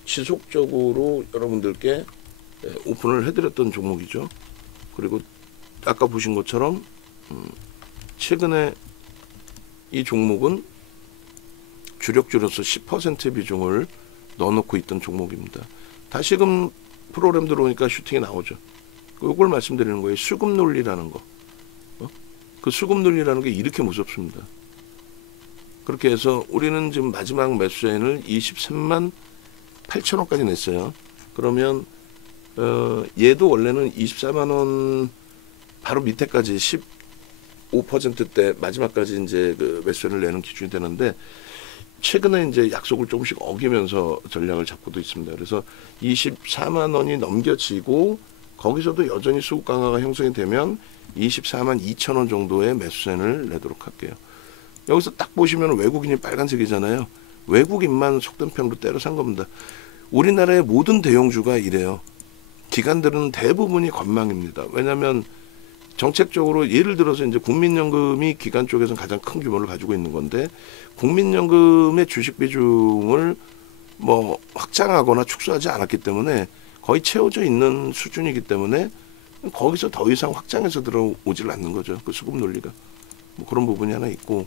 지속적으로 여러분들께 오픈을 해드렸던 종목이죠. 그리고 아까 보신 것처럼 최근에 이 종목은 주력주로서 10% 비중을 넣어놓고 있던 종목입니다. 다시금 프로그램 들어오니까 슈팅이 나오죠. 이걸 말씀드리는 거예요. 수급 논리라는 거. 그 수급 논리라는 게 이렇게 무섭습니다. 그렇게 해서 우리는 지금 마지막 매수자인을 23만 8천원까지 냈어요. 그러면 얘도 원래는 24만 원 바로 밑에까지 15%대 마지막까지 이제 그 매수를 내는 기준이 되는데, 최근에 이제 약속을 조금씩 어기면서 전략을 잡고도 있습니다. 그래서 24만 원이 넘겨지고 거기서도 여전히 수급 강화가 형성이 되면 24만 2천 원 정도의 매수세를 내도록 할게요. 여기서 딱 보시면 외국인이 빨간색이잖아요. 외국인만 속된평으로 때려 산 겁니다. 우리나라의 모든 대형주가 이래요. 기관들은 대부분이 관망입니다. 왜냐하면 정책적으로 예를 들어서 이제 국민연금이 기관 쪽에서는 가장 큰 규모를 가지고 있는 건데, 국민연금의 주식 비중을 뭐 확장하거나 축소하지 않았기 때문에 거의 채워져 있는 수준이기 때문에 거기서 더 이상 확장해서 들어오질 않는 거죠. 그 수급 논리가. 뭐 그런 부분이 하나 있고,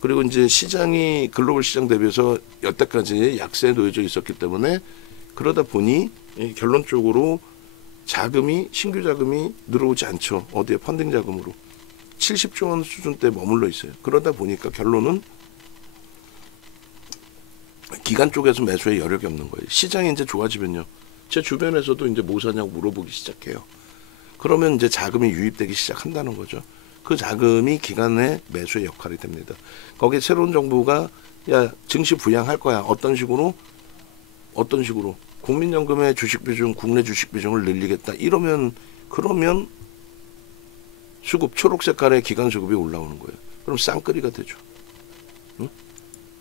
그리고 이제 시장이 글로벌 시장 대비해서 여태까지 약세에 놓여져 있었기 때문에, 그러다 보니 결론적으로 자금이, 신규 자금이 늘어오지 않죠. 어디에 펀딩 자금으로 70조 원 수준대 머물러 있어요. 그러다 보니까 결론은 기관 쪽에서 매수에 여력이 없는 거예요. 시장이 이제 좋아지면요, 제 주변에서도 이제 뭐 사냐고 물어보기 시작해요. 그러면 이제 자금이 유입되기 시작한다는 거죠. 그 자금이 기관의 매수의 역할이 됩니다. 거기에 새로운 정부가 야, 증시 부양할 거야. 어떤 식으로? 국민연금의 주식 비중, 국내 주식 비중을 늘리겠다. 그러면 수급, 초록 색깔의 기관 수급이 올라오는 거예요. 그럼 쌍끌이가 되죠. 응?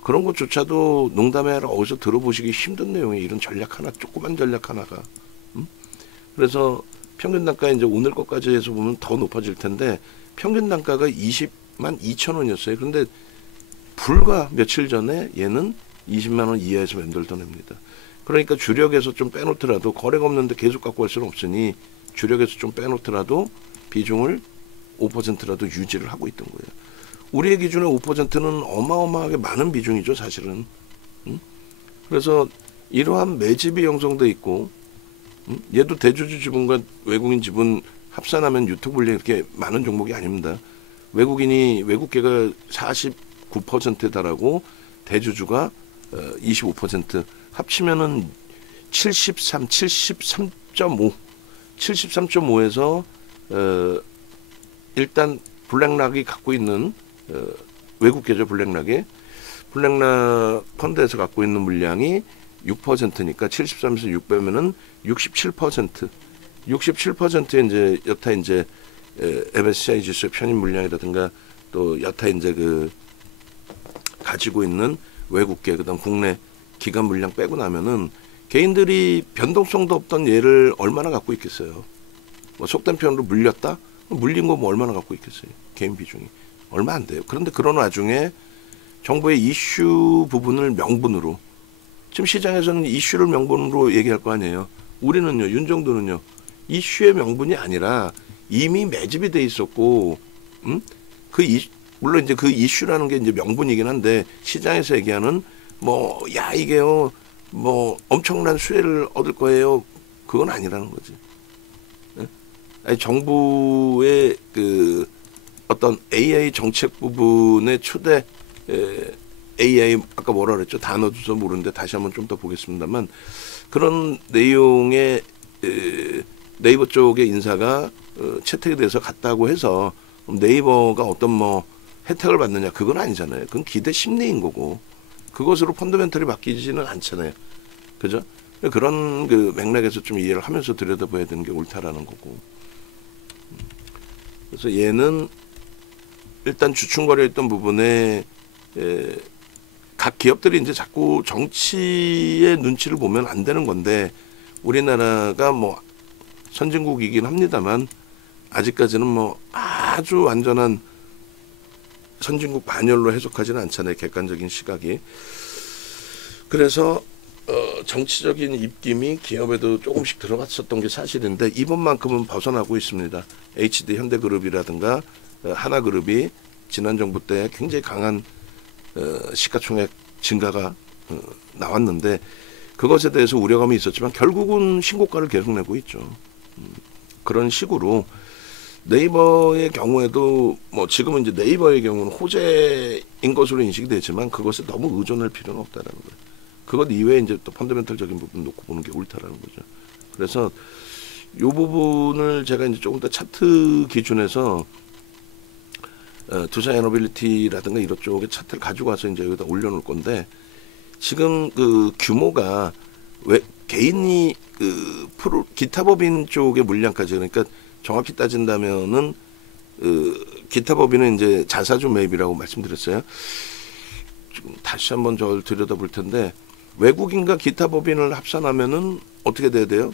그런 것조차도 농담이 아니라 어디서 들어보시기 힘든 내용이 이런 전략 하나, 조그만 전략 하나가. 응? 그래서 평균 단가 이제 오늘 것까지 해서 보면 더 높아질 텐데, 평균 단가가 20만 2천 원이었어요. 그런데 불과 며칠 전에 얘는 20만 원 이하에서 맴돌던 애입니다. 그러니까 주력에서 좀 빼놓더라도, 거래가 없는데 계속 갖고 갈 수는 없으니 주력에서 좀 빼놓더라도 비중을 5%라도 유지를 하고 있던 거예요. 우리의 기준에 5%는 어마어마하게 많은 비중이죠, 사실은. 응? 그래서 이러한 매집이 형성돼 있고, 응? 얘도 대주주 지분과 외국인 지분 합산하면 유통 분량이 그렇게 많은 종목이 아닙니다. 외국계가 49%에 달하고 대주주가 25%, 합치면은 73.5에서 일단 블랙락이 갖고 있는 외국계죠. 블랙락 펀드에서 갖고 있는 물량이 6%니까 73에서 6 빼면은 67%. 67%의 이제 여타 이제 MSCI 지수의 편입 물량이라든가 또 여타 이제 그 가지고 있는 외국계, 그다음 국내 기관 물량 빼고 나면은 개인들이 변동성도 없던 얘를 얼마나 갖고 있겠어요. 뭐 속된 표현으로 물렸다? 물린 거 뭐 얼마나 갖고 있겠어요. 개인 비중이 얼마 안 돼요. 그런데 그런 와중에 정부의 이슈 부분을 명분으로, 지금 시장에서는 이슈를 명분으로 얘기할 거 아니에요. 우리는요, 윤정도는요, 이슈의 명분이 아니라 이미 매집이 돼 있었고, 물론 이제 그 이슈라는 게 이제 명분이긴 한데, 시장에서 얘기하는 뭐, 야, 이게요, 뭐, 엄청난 수혜를 얻을 거예요. 그건 아니라는 거지. 아니, 정부의 그 어떤 AI 정책 부분의 초대 AI, 아까 뭐라 그랬죠? 단어 주소 모르는데 다시 한번 좀 더 보겠습니다만, 그런 내용의 네이버 쪽의 인사가 채택이 돼서 갔다고 해서 네이버가 어떤 뭐 혜택을 받느냐, 그건 아니잖아요. 그건 기대 심리인 거고, 그것으로 펀더멘털이 바뀌지는 않잖아요. 그죠? 그런 그 맥락에서 좀 이해를 하면서 들여다봐야 되는 게 옳다라는 거고. 그래서 얘는 일단 주춤거려 있던 부분에 각 기업들이 이제 자꾸 정치의 눈치를 보면 안 되는 건데, 우리나라가 뭐 선진국이긴 합니다만 아직까지는 뭐 아주 완전한 선진국 반열로 해석하지는 않잖아요. 객관적인 시각이. 그래서 정치적인 입김이 기업에도 조금씩 들어갔었던 게 사실인데, 이번만큼은 벗어나고 있습니다. HD 현대그룹이라든가 하나그룹이 지난 정부 때 굉장히 강한 시가총액 증가가 나왔는데, 그것에 대해서 우려감이 있었지만 결국은 신고가를 계속 내고 있죠. 그런 식으로 네이버의 경우에도 뭐 지금은 이제 네이버의 경우는 호재인 것으로 인식이 되지만 그것에 너무 의존할 필요는 없다라는 거예요. 그것 이외에 이제 또 펀더멘털적인 부분 놓고 보는 게 옳다라는 거죠. 그래서 이 부분을 제가 이제 조금 더 차트 기준에서 두산 에너빌리티라든가 이런 쪽에 차트를 가지고 와서 이제 여기다 올려놓을 건데, 지금 그 규모가 왜 개인이 그 기타 법인 쪽의 물량까지, 그러니까 정확히 따진다면은 기타 법인은 이제 자사주 매입이라고 말씀드렸어요. 지금 다시 한번 저를 들여다볼 텐데, 외국인과 기타 법인을 합산하면은 어떻게 돼야 돼요?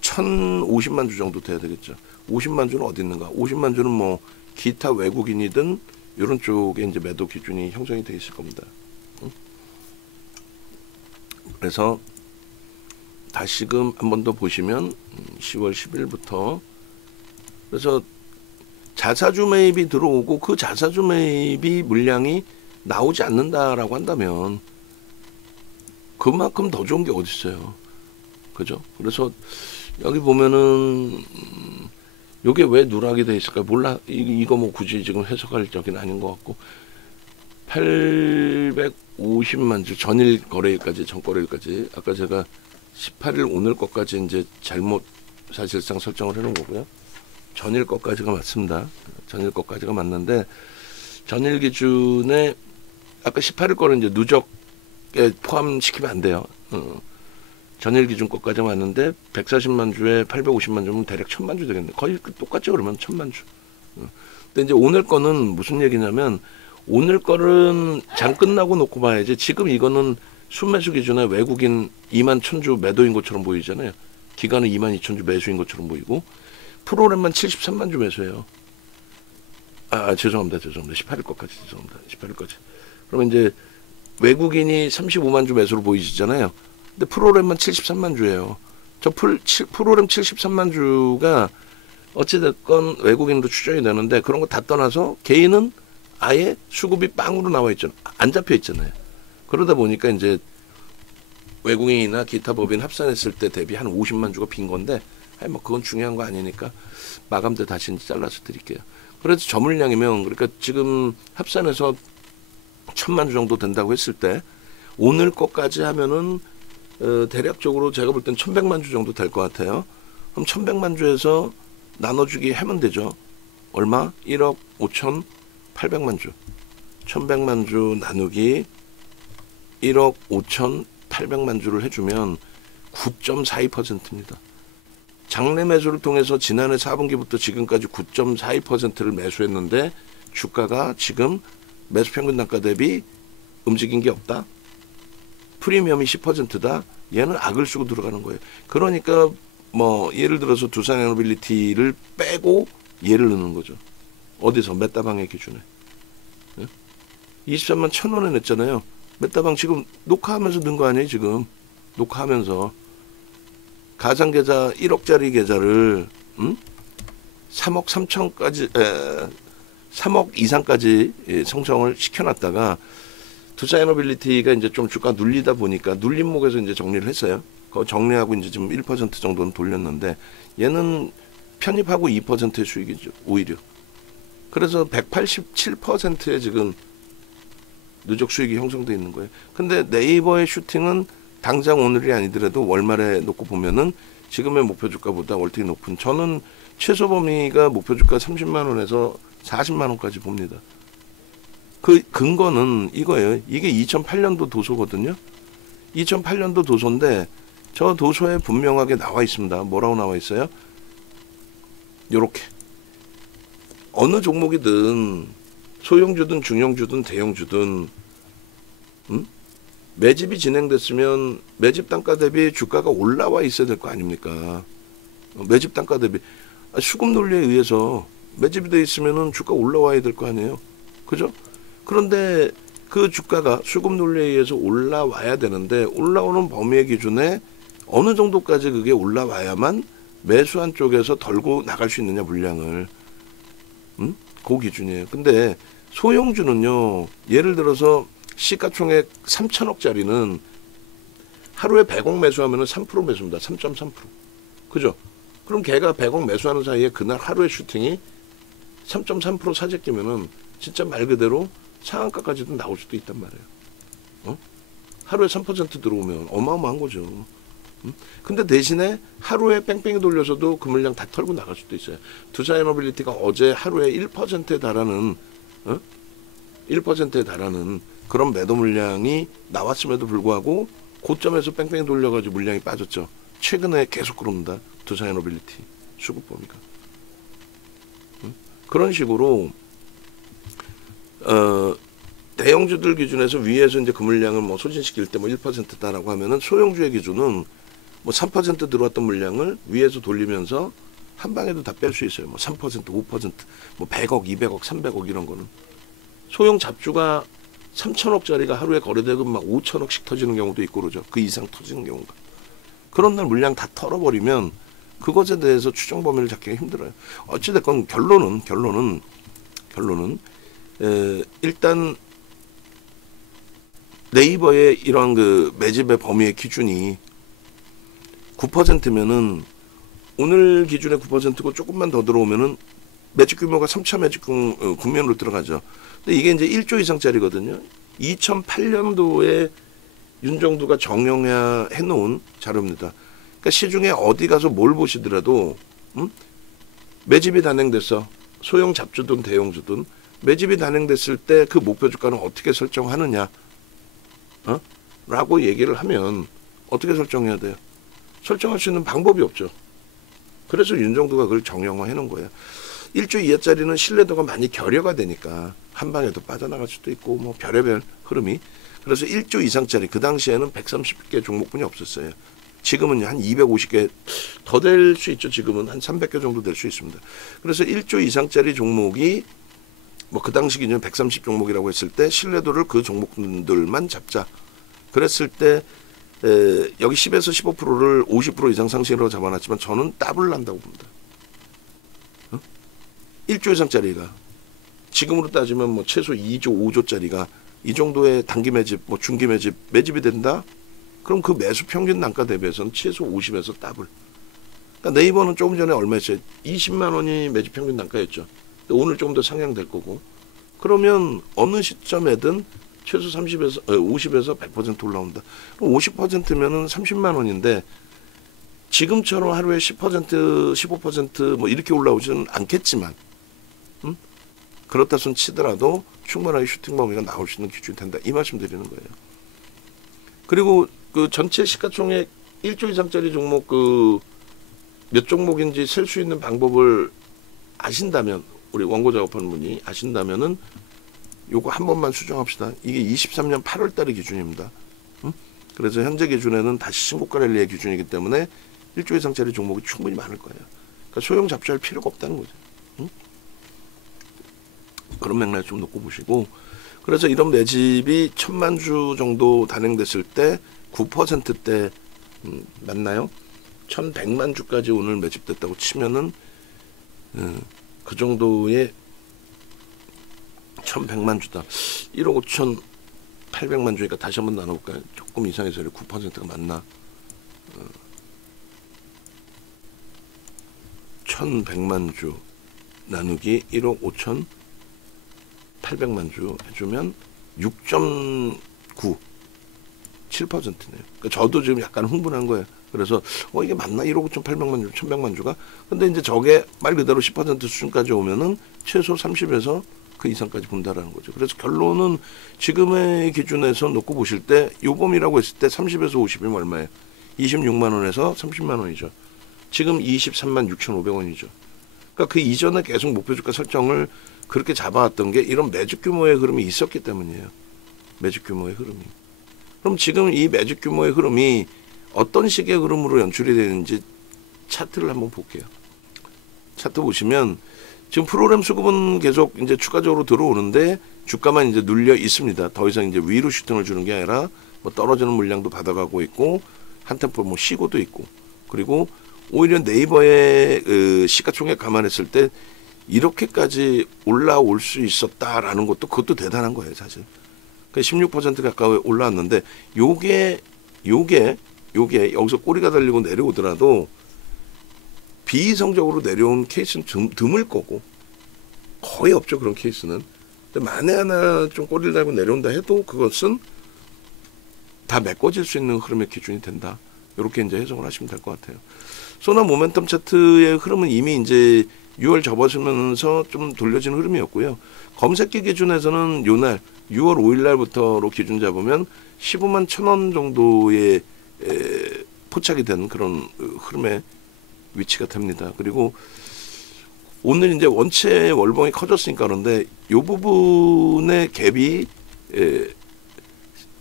1050만 주 정도 돼야 되겠죠. 50만 주는 어디 있는가? 50만 주는 뭐 기타 외국인이든 이런 쪽에 이제 매도 기준이 형성이 되어 있을 겁니다. 그래서 다시금 한 번 더 보시면 10월 10일부터 그래서 자사주 매입이 들어오고 그 자사주 매입이 물량이 나오지 않는다라고 한다면 그만큼 더 좋은 게 어디 있어요. 그죠? 그래서 여기 보면은 요게 왜 누락이 돼 있을까 몰라. 이거 뭐 굳이 지금 해석할 적은 아닌 것 같고, 850만 주 전일 거래일까지, 전 거래일까지, 아까 제가 18일 오늘 것까지 이제 잘못 사실상 설정을 해놓은 거고요. 전일 것까지가 맞습니다. 전일 것까지가 맞는데, 전일 기준에 아까 18일 거는 이제 누적에 포함시키면 안 돼요. 전일 기준 것까지 왔는데 140만 주에 850만 주면 대략 1000만 주 되겠네. 거의 똑같죠. 그러면 1000만 주. 근데 이제 오늘 거는 무슨 얘기냐면, 오늘 거는 장 끝나고 놓고 봐야지. 지금 이거는 순매수 기준에 외국인 2만 1000주 매도인 것처럼 보이잖아요. 기간은 2만 2000주 매수인 것처럼 보이고, 프로그램만 73만 주 매수예요. 죄송합니다. 18일 것까지 죄송합니다. 18일까지. 그러면 이제 외국인이 35만 주 매수로 보이시잖아요. 근데 프로그램만 73만 주예요. 저 프로그램 73만 주가 어찌됐건 외국인으로 추정이 되는데, 그런 거 다 떠나서 개인은 아예 수급이 빵으로 나와 있잖아요. 안 잡혀 있잖아요. 그러다 보니까 이제 외국인이나 기타 법인 합산했을 때 대비 한 50만 주가 빈 건데, 뭐 그건 중요한 거 아니니까 마감 때 다시 잘라서 드릴게요. 그래서 저 물량이면, 그러니까 지금 합산해서 1000만 주 정도 된다고 했을 때 오늘 것까지 하면은 대략적으로 제가 볼 땐 1100만 주 정도 될 것 같아요. 그럼 1100만 주에서 나눠주기 하면 되죠. 얼마? 1억 5,800만 주. 1100만 주 나누기 1억 5,800만 주를 해주면 9.42%입니다. 장내 매수를 통해서 지난해 4분기부터 지금까지 9.42%를 매수했는데, 주가가 지금 매수평균 단가 대비 움직인 게 없다. 프리미엄이 10%다. 얘는 악을 쓰고 들어가는 거예요. 그러니까 뭐 예를 들어서 두산 에너빌리티를 빼고 얘를 넣는 거죠. 어디서? 메타방의 기준에. 23만 1000원에 냈잖아요. 메타방 지금 녹화하면서 넣은 거 아니에요? 지금 녹화하면서 가상계좌 1억짜리 계좌를 3억 3천까지 3억 이상까지 성성을 시켜놨다가, 두산 에너빌리티가 이제 좀 주가 눌리다 보니까 눌림목에서 이제 정리를 했어요. 그거 정리하고 이제 지금 1% 정도는 돌렸는데, 얘는 편입하고 2%의 수익이죠. 오히려. 그래서 187%의 지금 누적 수익이 형성되어 있는 거예요. 근데 네이버의 슈팅은 당장 오늘이 아니더라도 월말에 놓고 보면은 지금의 목표 주가보다 월등히 높은, 저는 최소 범위가 목표 주가 30만 원에서 40만 원까지 봅니다. 그 근거는 이거예요. 이게 2008년도 도소거든요. 2008년도 도소인데 저 도소에 분명하게 나와 있습니다. 뭐라고 나와 있어요? 요렇게 어느 종목이든 소형주든 중형주든 대형주든 매집이 진행됐으면 매집 단가 대비 주가가 올라와 있어야 될 거 아닙니까? 매집 단가 대비 수급 논리에 의해서 매집이 돼 있으면은 주가 올라와야 될 거 아니에요. 그죠? 그런데 그 주가가 수급 논리에 의해서 올라와야 되는데, 올라오는 범위의 기준에 어느 정도까지 그게 올라와야만 매수한 쪽에서 덜고 나갈 수 있느냐, 물량을. 그 기준이에요. 근데 소형주는요, 예를 들어서 시가총액 3천억짜리는 하루에 100억 매수하면 3% 매수입니다. 3.3%. 그죠? 그럼 걔가 100억 매수하는 사이에 그날 하루의 슈팅이 3.3% 사재끼면은 진짜 말 그대로 상한가까지도 나올 수도 있단 말이에요. 하루에 3% 들어오면 어마어마한 거죠. 근데 대신에 하루에 뺑뺑이 돌려서도 그 물량 다 털고 나갈 수도 있어요. 두산에너빌리티가 어제 하루에 1%에 달하는 1%에 달하는 그런 매도 물량이 나왔음에도 불구하고 고점에서 뺑뺑이 돌려가지고 물량이 빠졌죠. 최근에 계속 그럽니다. 두산에너빌리티 수급 범위가. 그런 식으로 대형주들 기준에서 위에서 이제 그 물량을 뭐 소진시킬 때 뭐 1%다라고 하면은 소형주의 기준은 뭐 3% 들어왔던 물량을 위에서 돌리면서 한 방에도 다 뺄 수 있어요. 뭐 3%, 5%, 뭐 100억, 200억, 300억 이런 거는. 소형 잡주가 3천억짜리가 하루에 거래되고 막 5천억씩 터지는 경우도 있고 그러죠. 그 이상 터지는 경우가. 그런 날 물량 다 털어버리면 그것에 대해서 추정 범위를 잡기가 힘들어요. 어찌됐건 결론은 일단 네이버의 이런 그 매집의 범위의 기준이 9%면은 오늘 기준에 9%고 조금만 더 들어오면은 매집 규모가 3차 매집 국면으로 들어가죠. 근데 이게 이제 1조 이상짜리거든요. 2008년도에 윤정두가 정형해 놓은 자료입니다. 그러니까 시중에 어디 가서 뭘 보시더라도 매집이 단행됐어. 소형 잡주든 대형주든 매집이 단행됐을 때 그 목표 주가는 어떻게 설정하느냐 라고 얘기를 하면 어떻게 설정해야 돼요? 설정할 수 있는 방법이 없죠. 그래서 윤정두가 그걸 정형화해 놓은 거예요. 1조 이하짜리는 신뢰도가 많이 결여가 되니까 한 방에도 빠져나갈 수도 있고 뭐 별의별 흐름이. 그래서 1조 이상짜리 그 당시에는 130개 종목뿐이 없었어요. 지금은 한 250개 더 될 수 있죠. 지금은 한 300개 정도 될 수 있습니다. 그래서 1조 이상짜리 종목이 뭐 그 당시 기준 130 종목이라고 했을 때 신뢰도를 그 종목들만 잡자. 그랬을 때 여기 10에서 15%를 50% 이상 상승으로 잡아놨지만 저는 더블 난다고 봅니다. 1조 이상짜리가 지금으로 따지면 뭐 최소 2조, 5조짜리가 이 정도의 단기 매집, 뭐 중기 매집이 된다? 그럼 그 매수 평균 단가 대비해서는 최소 50에서 더블. 그러니까 네이버는 조금 전에 얼마였어요? 20만 원이 매집 평균 단가였죠. 오늘 조금 더 상향될 거고. 그러면 어느 시점에든 최소 50에서 100% 올라온다. 그럼 50%면은 30만 원인데 지금처럼 하루에 10%, 15% 뭐 이렇게 올라오지는 않겠지만, 그렇다 손 치더라도 충분하게 슈팅 범위가 나올 수 있는 기준이 된다. 이 말씀 드리는 거예요. 그리고 그 전체 시가총액 1조 이상짜리 종목 그 몇 종목인지 셀 수 있는 방법을 아신다면, 우리 원고 작업하는 분이 아신다면은 요거 한 번만 수정합시다. 이게 23년 8월 달의 기준입니다. 그래서 현재 기준에는 다시 신고가 랠리의 기준이기 때문에 1조 이상짜리 종목이 충분히 많을 거예요. 그러니까 소형 잡주할 필요가 없다는 거죠. 그런 맥락을 좀 놓고 보시고, 그래서 이런 매집이 1000만 주 정도 단행됐을 때 9%대 맞나요? 1100만 주까지 오늘 매집됐다고 치면은 그 정도의 1100만 주다. 1억 5800만 주니까 다시 한번 나눠볼까요? 조금 이상해서 9%가 맞나? 1100만 주 나누기 1억 5800만 주 해주면 6.9 7%네요. 그러니까 저도 지금 약간 흥분한 거예요. 그래서 이게 맞나? 1억 5,800만 주, 1100만 주가? 근데 이제 저게 말 그대로 10% 수준까지 오면은 최소 30에서 그 이상까지 본다라는 거죠. 그래서 결론은 지금의 기준에서 놓고 보실 때 요범이라고 했을 때 30에서 50이면 얼마예요? 26만 원에서 30만 원이죠. 지금 23만 6,500원이죠. 그러니까 그 이전에 계속 목표 주가 설정을 그렇게 잡아왔던 게 이런 매집 규모의 흐름이 있었기 때문이에요. 매집 규모의 흐름이. 그럼 지금 이 매집 규모의 흐름이 어떤 식의 흐름으로 연출이 되는지 차트를 한번 볼게요. 차트 보시면 지금 프로그램 수급은 계속 이제 추가적으로 들어오는데 주가만 이제 눌려 있습니다. 더 이상 이제 위로 슈팅을 주는 게 아니라 뭐 떨어지는 물량도 받아가고 있고 한 템포 뭐 쉬고도 있고, 그리고 오히려 네이버의 그 시가총액 감안했을 때 이렇게까지 올라올 수 있었다라는 것도 그것도 대단한 거예요, 사실. 그러니까 16% 가까이 올라왔는데 요게 여기서 꼬리가 달리고 내려오더라도 비이성적으로 내려온 케이스는 드물 거고 거의 없죠, 그런 케이스는. 근데 만에 하나 좀 꼬리를 달고 내려온다 해도 그것은 다 메꿔질 수 있는 흐름의 기준이 된다. 이렇게 이제 해석을 하시면 될 것 같아요. 소나 모멘텀 차트의 흐름은 이미 이제 6월 접어지면서 좀 돌려진 흐름이었고요. 검색기 기준에서는 요날 6월 5일 날부터로 기준 잡으면 15만 1,000원 정도의 포착이 된 그런 흐름의 위치가 됩니다. 그리고 오늘 이제 원체 월봉이 커졌으니까 그런데 이 부분의 갭이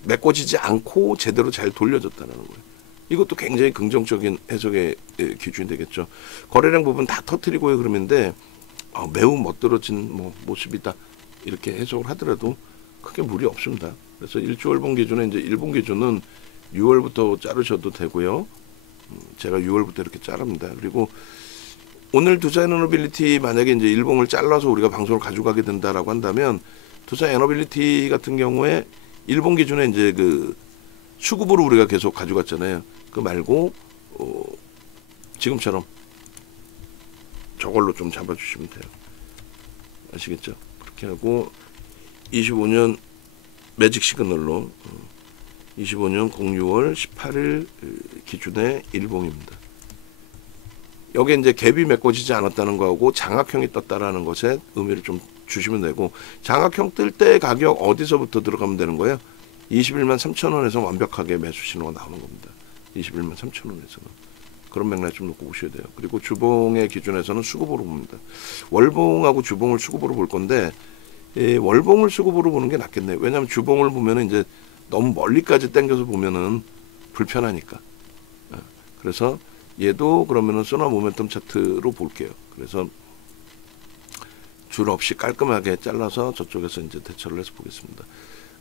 메꿔지지 않고 제대로 잘 돌려졌다는 거예요. 이것도 굉장히 긍정적인 해석의 기준이 되겠죠. 거래량 부분 다 터뜨리고의 흐름인데 매우 멋들어진 모습이다 이렇게 해석을 하더라도 크게 무리 없습니다. 그래서 일주월봉 기준에 이제 일봉 기준은 6월부터 자르셔도 되고요. 제가 6월부터 이렇게 자릅니다. 그리고 오늘 투자 에너빌리티 만약에 이제 일봉을 잘라서 우리가 방송을 가져가게 된다라고 한다면 투자 에너빌리티 같은 경우에 일봉 기준에 이제 그 수급으로 우리가 계속 가져갔잖아요. 그 말고 지금처럼 저걸로 좀 잡아주시면 돼요. 아시겠죠? 그렇게 하고 25년 매직 시그널로 25년 06월 18일 기준의 일봉입니다. 여기에 이제 갭이 메꿔지지 않았다는 거하고 장악형이 떴다라는 것에 의미를 좀 주시면 되고, 장악형 뜰 때 가격 어디서부터 들어가면 되는 거예요? 21만 3천원에서 완벽하게 매수 신호가 나오는 겁니다. 21만 3천원에서는. 그런 맥락 좀 놓고 보셔야 돼요. 그리고 주봉의 기준에서는 수급으로 봅니다. 월봉하고 주봉을 수급으로 볼 건데 월봉을 수급으로 보는 게 낫겠네요. 왜냐하면 주봉을 보면은 이제 너무 멀리까지 당겨서 보면은 불편하니까. 그래서 얘도 그러면은 소나 모멘텀 차트로 볼게요. 그래서 줄 없이 깔끔하게 잘라서 저쪽에서 이제 대처를 해서 보겠습니다.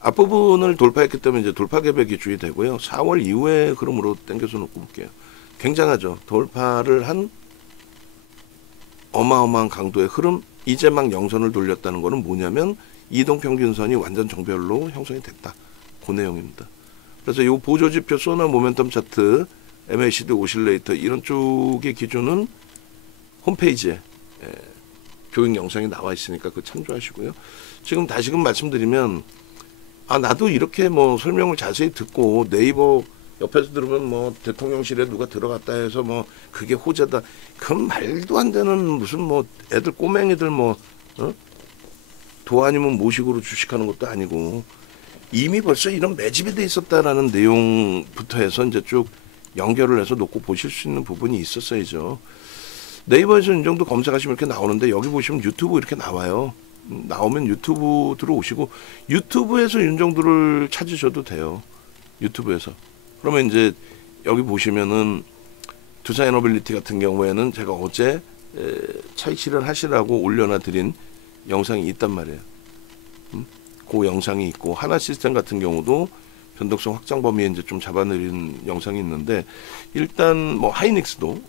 앞부분을 돌파했기 때문에 이제 돌파 갭의 기준이 되고요. 4월 이후에 흐름으로 당겨서 놓고 볼게요. 굉장하죠. 돌파를 한 어마어마한 강도의 흐름, 이제 막 영선을 돌렸다는 거는 뭐냐면 이동평균선이 완전 정별로 형성이 됐다. 그 내용입니다. 그래서 이 보조지표 소나 모멘텀 차트, MACD 오실레이터 이런 쪽의 기준은 홈페이지에 교육 영상이 나와 있으니까 그 참조하시고요. 지금 다시금 말씀드리면 나도 이렇게 뭐 설명을 자세히 듣고 네이버 옆에서 들으면 뭐 대통령실에 누가 들어갔다 해서 뭐 그게 호재다. 그건 말도 안 되는 무슨 뭐 애들 꼬맹이들 뭐 도 아니면 모식으로 주식하는 것도 아니고 이미 벌써 이런 매집이 돼 있었다라는 내용부터 해서 이제 쭉 연결을 해서 놓고 보실 수 있는 부분이 있었어야죠. 네이버에서 이 정도 검색하시면 이렇게 나오는데 여기 보시면 유튜브 이렇게 나와요. 나오면 유튜브 들어오시고 유튜브에서 이 정도를 찾으셔도 돼요. 유튜브에서. 그러면 이제 여기 보시면은 투자 에너빌리티 같은 경우에는 제가 어제 차익 실현하시라고 올려놔 드린 영상이 있단 말이에요. 그 영상이 있고 하나 시스템 같은 경우도 변동성 확장 범위에 이제 좀 잡아내린 영상이 있는데 일단 뭐 하이닉스도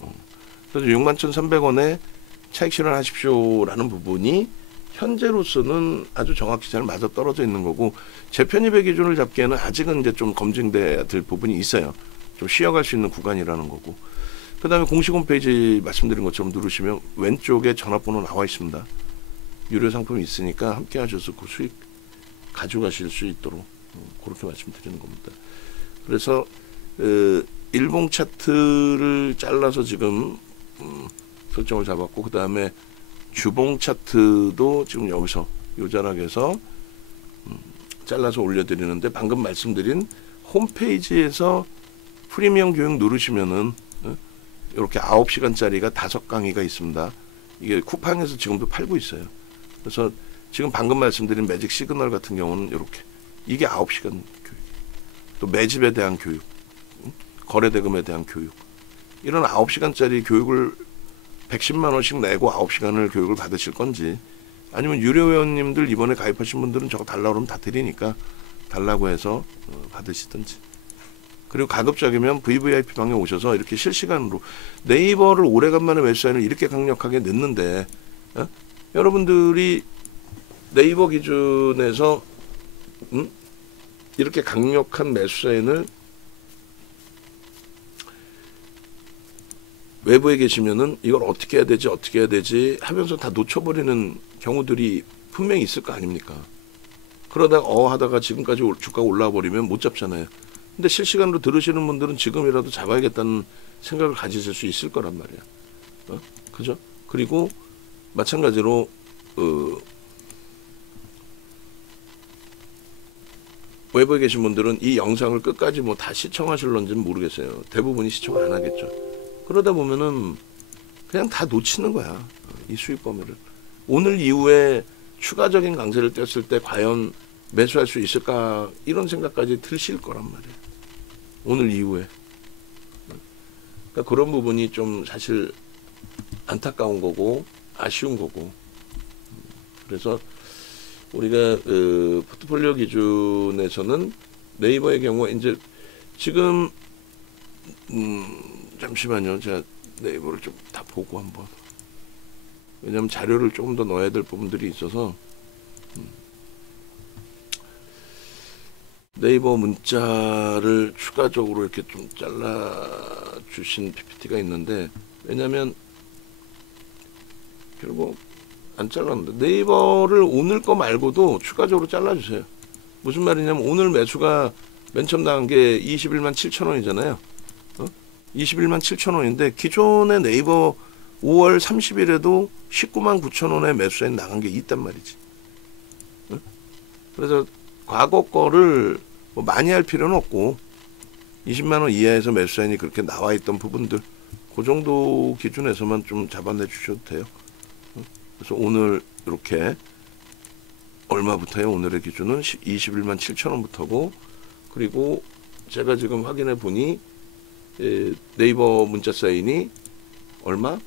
그래서 61,300원에 차익 실현하십시오라는 부분이 현재로서는 아주 정확히 잘 맞아 떨어져 있는 거고 재편입의 기준을 잡기에는 아직은 이제 좀 검증돼야 될 부분이 있어요. 좀 쉬어갈 수 있는 구간이라는 거고. 그 다음에 공식 홈페이지 말씀드린 것처럼 누르시면 왼쪽에 전화번호 나와 있습니다. 유료 상품이 있으니까 함께 하셔서 그 수익 가져가실 수 있도록 그렇게 말씀드리는 겁니다. 그래서 일봉 차트를 잘라서 지금 설정을 잡았고 그 다음에 주봉 차트도 지금 여기서 요 자락에서 잘라서 올려드리는데 방금 말씀드린 홈페이지에서 프리미엄 교육 누르시면은 이렇게 9시간짜리가 5강의가 있습니다. 이게 쿠팡에서 지금도 팔고 있어요. 그래서 지금 방금 말씀드린 매직 시그널 같은 경우는 이렇게 이게 9시간 교육, 또 매집에 대한 교육, 거래대금에 대한 교육 이런 9시간짜리 교육을 110만 원씩 내고 9시간을 교육을 받으실 건지 아니면 유료 회원님들 이번에 가입하신 분들은 저거 달라고 그러면 다 드리니까 달라고 해서 받으시든지 그리고 가급적이면 VVIP 방에 오셔서 이렇게 실시간으로 네이버를 오래간만에 웹사이트를 이렇게 강력하게 냈는데 여러분들이 네이버 기준에서 이렇게 강력한 매수 사인을 외부에 계시면은 이걸 어떻게 해야 되지 하면서 다 놓쳐버리는 경우들이 분명히 있을 거 아닙니까? 그러다가 하다가 지금까지 주가가 올라와 버리면 못 잡잖아요. 근데 실시간으로 들으시는 분들은 지금이라도 잡아야겠다는 생각을 가지실 수 있을 거란 말이야. 그죠? 그리고 마찬가지로 외부에 계신 분들은 이 영상을 끝까지 뭐 다 시청하실런지는 모르겠어요. 대부분이 시청 안 하겠죠. 그러다 보면은 그냥 다 놓치는 거야. 이 수익 범위를. 오늘 이후에 추가적인 강세를 뗐을 때 과연 매수할 수 있을까 이런 생각까지 드실 거란 말이에요. 오늘 이후에. 그러니까 그런 부분이 좀 사실 안타까운 거고 아쉬운 거고. 그래서 우리가 포트폴리오 기준에서는 네이버의 경우에 이제 지금 잠시만요. 제가 네이버를 좀 다 보고 한번. 왜냐하면 자료를 조금 더 넣어야 될 부분들이 있어서 네이버 문자를 추가적으로 이렇게 좀 잘라 주신 PPT가 있는데 왜냐하면 결국 안 잘랐는데 네이버를 오늘 거 말고도 추가적으로 잘라주세요. 무슨 말이냐면 오늘 매수가 맨 처음 나간 게 21만 7천 원이잖아요. 21만 7천 원인데 기존의 네이버 5월 30일에도 19만 9천 원에 매수에 나간 게 있단 말이지. 그래서 과거 거를 뭐 많이 할 필요는 없고 20만 원 이하에서 매수사인이 그렇게 나와 있던 부분들 그 정도 기준에서만 좀 잡아내 주셔도 돼요. 그래서 오늘 이렇게 얼마부터요? 오늘의 기준은 21만 7천 원부터고 그리고 제가 지금 확인해 보니 네이버 문자 사인이 얼마?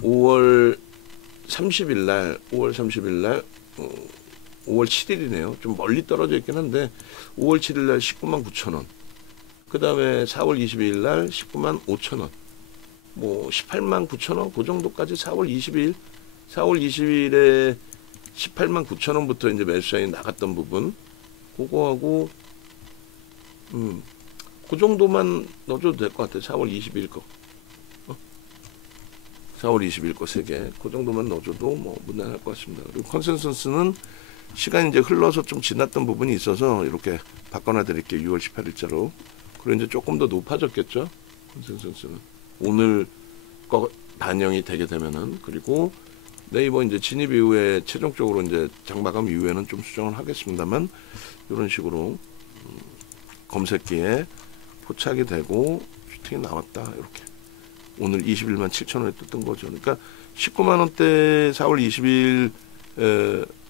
5월 30일 날 5월 7일이네요. 좀 멀리 떨어져 있긴 한데 5월 7일 날 19만 9천 원. 그 다음에 4월 22일 날 19만 5천 원. 뭐 18만 9천 원 그 정도까지 4월 20일에 18만 9천 원부터 이제 매수사인이 나갔던 부분 그거하고 그 정도만 넣어줘도 될 것 같아요. 4월 20일 거. 4월 20일 거 3개. 그 정도만 넣어줘도 뭐 무난할 것 같습니다. 그리고 컨센서스는 시간이 이제 흘러서 좀 지났던 부분이 있어서 이렇게 바꿔놔 드릴게요. 6월 18일자로. 그리고 이제 조금 더 높아졌겠죠. 컨센서스는. 오늘 거 반영이 되게 되면은. 그리고 네이버 이제 진입 이후에 최종적으로 이제 장마감 이후에는 좀 수정을 하겠습니다만 이런 식으로 검색기에 포착이 되고 슈팅이 나왔다. 이렇게. 오늘 21만 7천 원에 떴던 거죠. 그러니까 19만 원대 4월 20일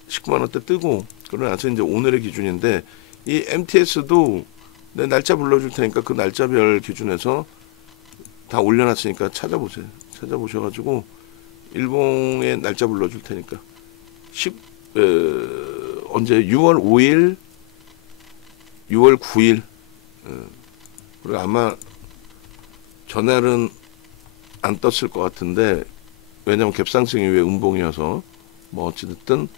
19만 원대 뜨고 그러고 나서 이제 오늘의 기준인데 이 MTS도 내 날짜 불러줄 테니까 그 날짜별 기준에서 다 올려놨으니까 찾아보세요. 찾아보셔가지고 일봉의 날짜 불러줄 테니까 언제 6월 5일 6월 9일 그리고 아마 전날은 안 떴을 것 같은데 왜냐면 갭상승 이후에 음봉이어서 뭐 어찌됐든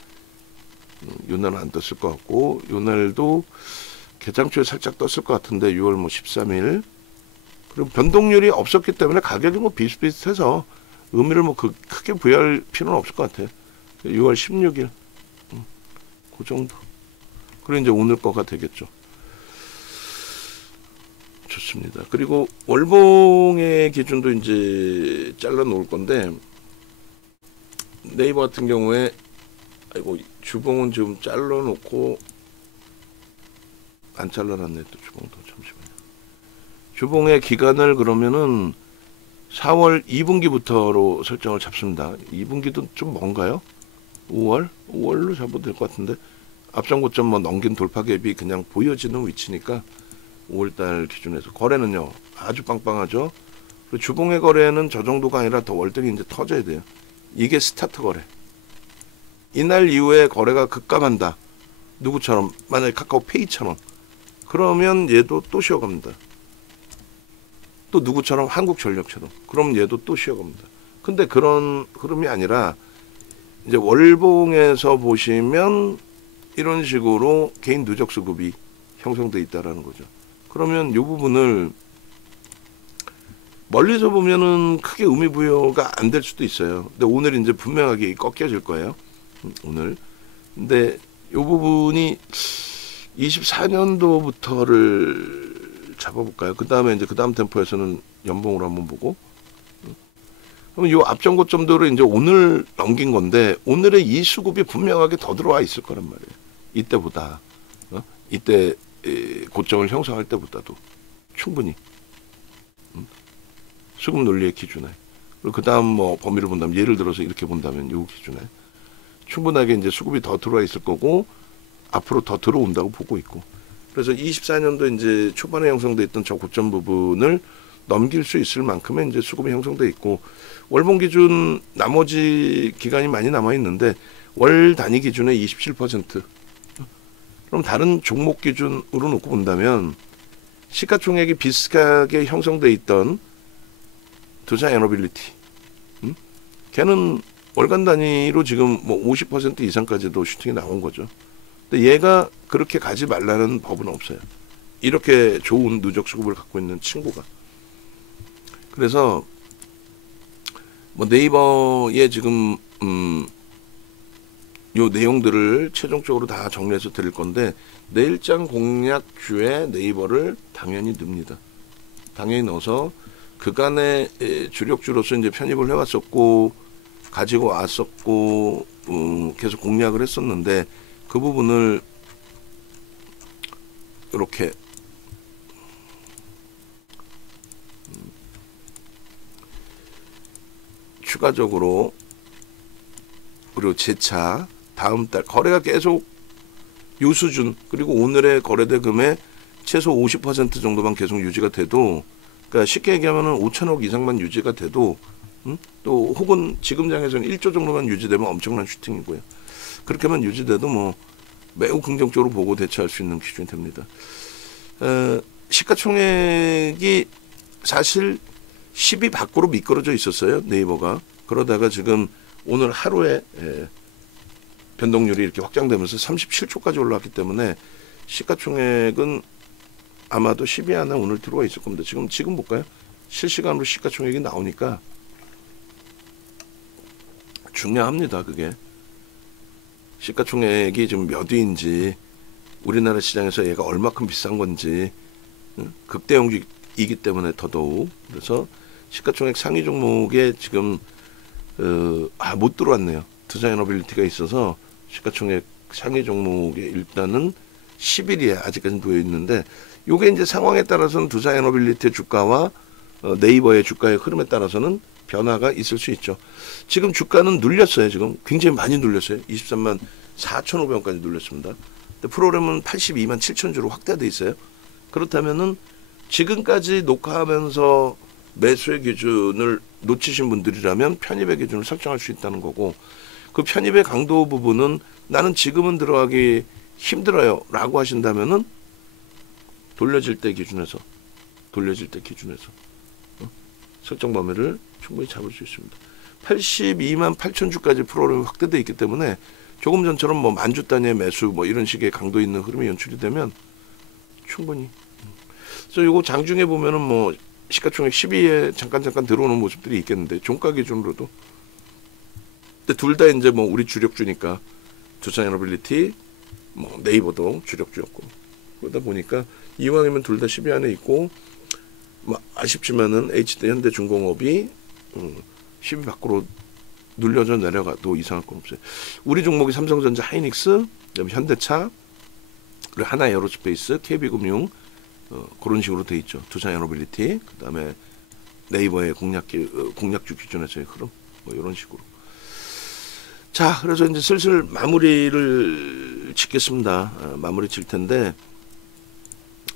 요날은 안 떴을 것 같고 요날도 개장초에 살짝 떴을 것 같은데 6월 뭐 13일 그리고 변동률이 없었기 때문에 가격이 뭐 비슷비슷해서 의미를 뭐 크게 부여할 필요는 없을 것 같아요. 6월 16일 그 정도. 그리고 이제 오늘 거가 되겠죠. 좋습니다. 그리고 월봉의 기준도 이제 잘라 놓을 건데 네이버 같은 경우에 아이고 주봉은 지금 잘라 놓고 안 잘라놨네. 또 주봉도 잠시만요. 주봉의 기간을 그러면은 4월 2분기부터로 설정을 잡습니다. 2분기도 좀 먼가요? 5월로 잡아도 될 것 같은데 앞전 고점 뭐 넘긴 돌파 갭이 그냥 보여지는 위치니까 5월달 기준에서 거래는요 아주 빵빵하죠. 그리고 주봉의 거래는 저 정도가 아니라 더 월등히 이제 터져야 돼요. 이게 스타트 거래. 이날 이후에 거래가 급감한다. 누구처럼 만약에 카카오페이처럼 그러면 얘도 또 쉬어갑니다. 또 누구처럼 한국전력처럼 그럼 얘도 또 쉬어갑니다. 근데 그런 흐름이 아니라 이제 월봉에서 보시면 이런 식으로 개인 누적 수급이 형성돼 있다라는 거죠. 그러면 이 부분을 멀리서 보면은 크게 의미 부여가 안 될 수도 있어요. 근데 오늘 이제 분명하게 꺾여질 거예요. 오늘. 근데 이 부분이 24년도부터를 잡아볼까요? 그 다음에 이제 그 다음 템포에서는 연봉으로 한번 보고. 그럼 요 앞전 고점들을 이제 오늘 넘긴 건데, 오늘의 이 수급이 분명하게 더 들어와 있을 거란 말이에요. 이때보다. 이때 고점을 형성할 때보다도 충분히. 수급 논리의 기준에. 그리고 그 다음 뭐 범위를 본다면, 예를 들어서 이렇게 본다면 요 기준에 충분하게 이제 수급이 더 들어와 있을 거고, 앞으로 더 들어온다고 보고 있고. 그래서 24년도 이제 초반에 형성돼 있던 저 고점 부분을 넘길 수 있을 만큼의 이제 수급이 형성돼 있고, 월봉 기준 나머지 기간이 많이 남아 있는데 월 단위 기준에 27%. 그럼 다른 종목 기준으로 놓고 본다면 시가총액이 비슷하게 형성돼 있던 두산 에너빌리티, 걔는 월간 단위로 지금 뭐 50% 이상까지도 슈팅이 나온 거죠. 근데 얘가 그렇게 가지 말라는 법은 없어요. 이렇게 좋은 누적 수급을 갖고 있는 친구가. 그래서 뭐 네이버에 지금 요 내용들을 최종적으로 다 정리해서 드릴 건데, 내일장 공략주에 네이버를 당연히 넣습니다. 당연히 넣어서 그간의 주력주로서 이제 편입을 해왔었고 가지고 왔었고 계속 공략을 했었는데, 그 부분을 이렇게 추가적으로, 그리고 재차 다음 달 거래가 계속 요 수준, 그리고 오늘의 거래대금의 최소 50% 정도만 계속 유지가 돼도, 그러니까 쉽게 얘기하면은 5천억 이상만 유지가 돼도, 또 혹은 지금 장에서는 1조 정도만 유지되면 엄청난 슈팅이고요. 그렇게만 유지돼도 뭐 매우 긍정적으로 보고 대처할 수 있는 기준이 됩니다. 시가총액이 사실 10위 밖으로 미끄러져 있었어요, 네이버가. 그러다가 지금 오늘 하루에 변동률이 이렇게 확장되면서 37초까지 올라왔기 때문에 시가총액은 아마도 10위 안에 오늘 들어와 있을 겁니다. 지금 볼까요? 실시간으로 시가총액이 나오니까 중요합니다. 그게 시가총액이 지금 몇 위인지, 우리나라 시장에서 얘가 얼마큼 비싼 건지, 극대형이기 때문에 더더욱. 그래서 시가총액 상위 종목에 지금 못 들어왔네요. 두산 에너빌리티가 있어서 시가총액 상위 종목에 일단은 10위에 아직까지 놓여 있는데, 요게 이제 상황에 따라서는 두산 에너빌리티의 주가와 네이버의 주가의 흐름에 따라서는 변화가 있을 수 있죠. 지금 주가는 눌렸어요. 지금 굉장히 많이 눌렸어요. 23만 4,500원까지 눌렸습니다. 근데 프로그램은 82만 7천 주로 확대돼 있어요. 그렇다면은 지금까지 녹화하면서 매수의 기준을 놓치신 분들이라면 편입의 기준을 설정할 수 있다는 거고, 그 편입의 강도 부분은 나는 지금은 들어가기 힘들어요 라고 하신다면은 돌려질 때 기준에서 설정 범위를 충분히 잡을 수 있습니다. 82만 8천 주까지 프로그램이 확대되어 있기 때문에 조금 전처럼 뭐 만주 단위의 매수 뭐 이런 식의 강도 있는 흐름이 연출이 되면 충분히. 그래서 이거 장중에 보면은 뭐 시가총액 10위에 잠깐 들어오는 모습들이 있겠는데, 종가 기준으로도. 근데 둘 다 이제 뭐 우리 주력주니까 두산 에너빌리티, 뭐 네이버도 주력주였고, 그러다 보니까 이왕이면 둘 다 10위 안에 있고, 뭐 아쉽지만은 HD 현대중공업이 10위 밖으로 눌려져 내려가도 이상할 건 없어요. 우리 종목이 삼성전자, 하이닉스, 그다음에 현대차, 그리고 하나에어로스페이스, KB금융, 그런 식으로 돼 있죠. 두산 에너빌리티, 그다음에 네이버의 공략주 기준에서의 흐름, 뭐 이런 식으로. 자, 그래서 이제 슬슬 마무리를 짓겠습니다. 마무리 칠 텐데,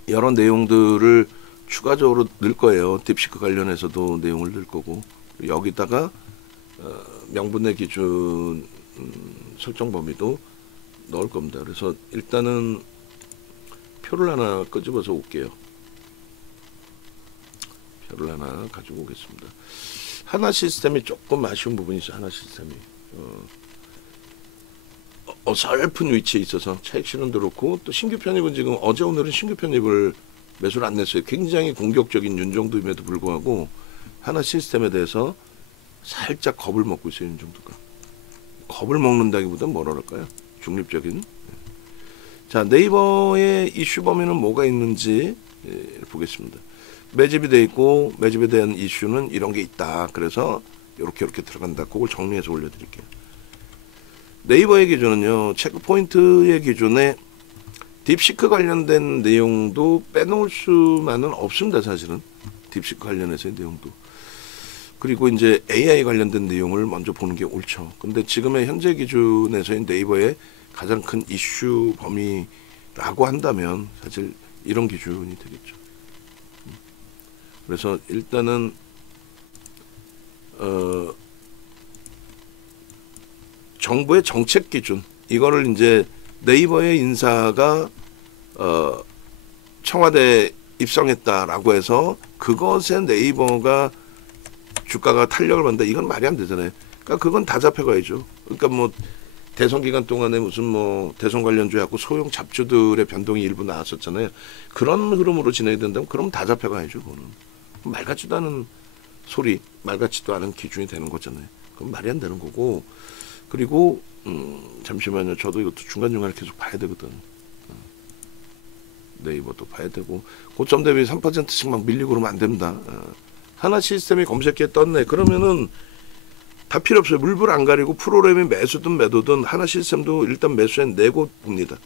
여러 내용들을 추가적으로 넣을 거예요. 딥시크 관련해서도 내용을 넣을 거고, 여기다가 명분의 기준 설정 범위도 넣을 겁니다. 그래서 일단은 표를 하나 끄집어서 올게요. 표를 하나 가지고 오겠습니다. 하나 시스템이 조금 아쉬운 부분이 있어요. 하나 시스템이 어설픈 위치에 있어서 차익 실현도 그렇고, 또 신규 편입은 지금 어제 오늘은 신규 편입을 매수를 안 냈어요. 굉장히 공격적인 윤정도임에도 불구하고 하나 시스템에 대해서 살짝 겁을 먹고 있어요. 윤정도가 겁을 먹는다기보다는 뭐라 그럴까요? 중립적인. 자, 네이버의 이슈 범위는 뭐가 있는지 보겠습니다. 매집이 돼 있고 매집에 대한 이슈는 이런 게 있다. 그래서 이렇게 들어간다. 그걸 정리해서 올려드릴게요. 네이버의 기준은요, 체크포인트의 기준에 딥시크 관련된 내용도 빼놓을 수만은 없습니다. 사실은 딥시크 관련해서의 내용도. 그리고 이제 AI 관련된 내용을 먼저 보는 게 옳죠. 근데 지금의 현재 기준에서의 네이버의 가장 큰 이슈 범위라고 한다면 사실 이런 기준이 되겠죠. 그래서 일단은 정부의 정책 기준, 이거를 이제 네이버의 인사가 청와대에 입성했다라고 해서 그것에 네이버가 주가가 탄력을 받는다, 이건 말이 안 되잖아요. 그러니까 그건 다 잡혀가야죠. 그러니까 뭐 대선 기간 동안에 무슨 뭐 대선 관련주에 갖고 소형 잡주들의 변동이 일부 나왔었잖아요. 그런 흐름으로 진행이 된다면 그럼 다 잡혀가야죠. 그거는 말 같지도 않은 소리, 말 같지도 않은 기준이 되는 거잖아요. 그건 말이 안 되는 거고. 그리고 잠시만요. 저도 이것도 중간중간에 계속 봐야 되거든. 네이버도 봐야 되고, 고점 대비 3%씩 막 밀리고 그러면 안 됩니다. 하나 시스템이 검색기에 떴네. 그러면은 다 필요 없어요. 물불 안 가리고 프로그램이 매수든 매도든 하나 시스템도 일단 매수해 내고 봅니다.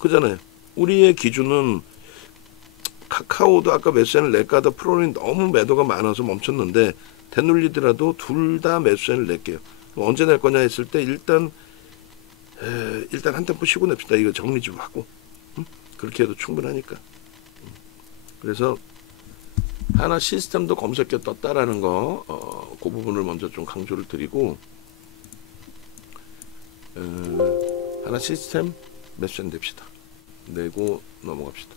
그잖아요. 우리의 기준은 카카오도 아까 매수해를 낼까다 프로그램이 너무 매도가 많아서 멈췄는데 되눌리더라도 둘 다 매수해를 낼게요. 언제 낼 거냐 했을 때 일단 한 템포 쉬고 냅시다. 이거 정리 좀 하고. 그렇게 해도 충분하니까. 그래서 하나 시스템도 검색해 떴다라는 거, 그 부분을 먼저 좀 강조를 드리고, 하나 시스템 매수해 냅시다. 내고 넘어갑시다.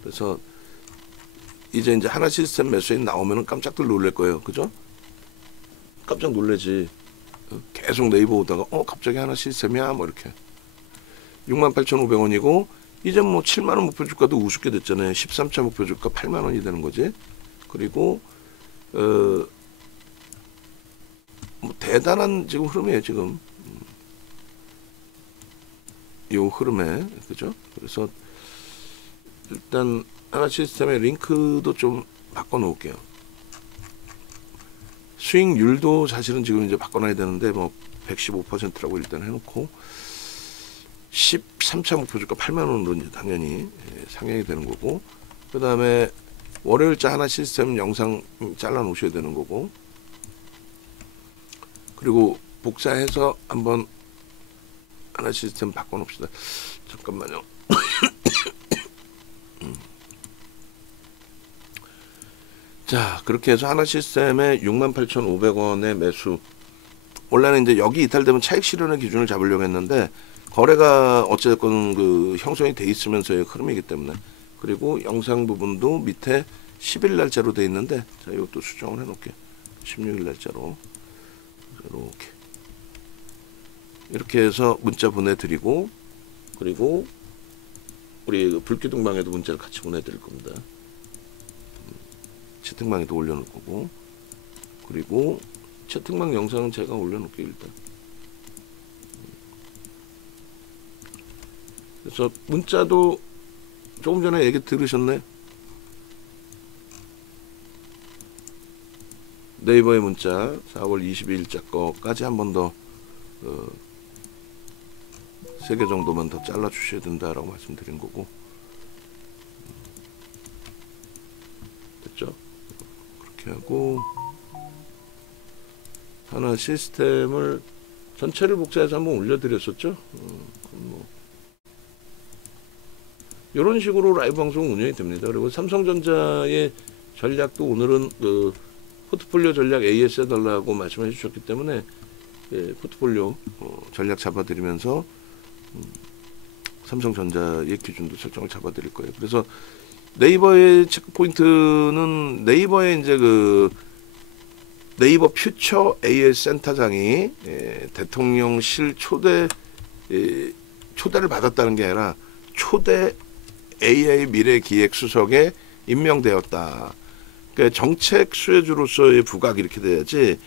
그래서 이제 하나 시스템 매수인 나오면은 깜짝들 놀랄 거예요. 그죠? 깜짝 놀래지. 계속 네이버 오다가 갑자기 하나 시스템이야 뭐 이렇게. 68,500원이고 이제 뭐 7만원 목표 주가도 우습게 됐잖아요. 13차 목표 주가 8만원이 되는 거지. 그리고 뭐 대단한 지금 흐름이에요. 지금 요 흐름에, 그죠? 그래서 일단 하나 시스템의 링크도 좀 바꿔 놓을게요. 수익률도 사실은 지금 이제 바꿔놔야 되는데 뭐 115%라고 일단 해놓고 13차 목표 주가 8만원으로 이제 당연히 상향이 되는 거고, 그 다음에 월요일자 하나 시스템 영상 잘라 놓으셔야 되는 거고, 그리고 복사해서 한번 하나 시스템 바꿔 놓읍시다. 잠깐만요. 자, 그렇게 해서 하나 시스템에 68,500원의 매수. 원래는 이제 여기 이탈되면 차익 실현의 기준을 잡으려고 했는데 거래가 어쨌든 그 형성이 돼 있으면서의 흐름이기 때문에. 그리고 영상 부분도 밑에 10일 날짜로 돼 있는데, 자, 이것도 수정을 해 놓을게요. 16일 날짜로. 이렇게 해서 문자 보내드리고, 그리고 우리 불기둥방에도 문자를 같이 보내드릴 겁니다. 채팅방에도 올려놓을 거고, 그리고 채팅방 영상은 제가 올려놓을게요. 일단. 그래서 문자도 조금 전에 얘기 들으셨네. 네이버의 문자 4월 22일자 거까지 한 번 더 3개 정도만 더 잘라 주셔야 된다라고 말씀드린 거고, 됐죠? 그렇게 하고 하나 시스템을 전체를 복사해서 한번 올려드렸었죠. 뭐 이런 식으로 라이브 방송 운영이 됩니다. 그리고 삼성전자의 전략도 오늘은 그 포트폴리오 전략 AS 해달라고 말씀해 주셨기 때문에 포트폴리오 전략 잡아드리면서 삼성전자의 기준도 설정을 잡아드릴 거예요. 그래서 네이버의 체크포인트는 네이버의 이제 그 네이버 퓨처 AS 센터장이 대통령실 초대를 받았다는 게 아니라 초대 AI 미래기획수석에 임명되었다. 그러니까 정책 수혜주로서의 부각이 이렇게 돼야지,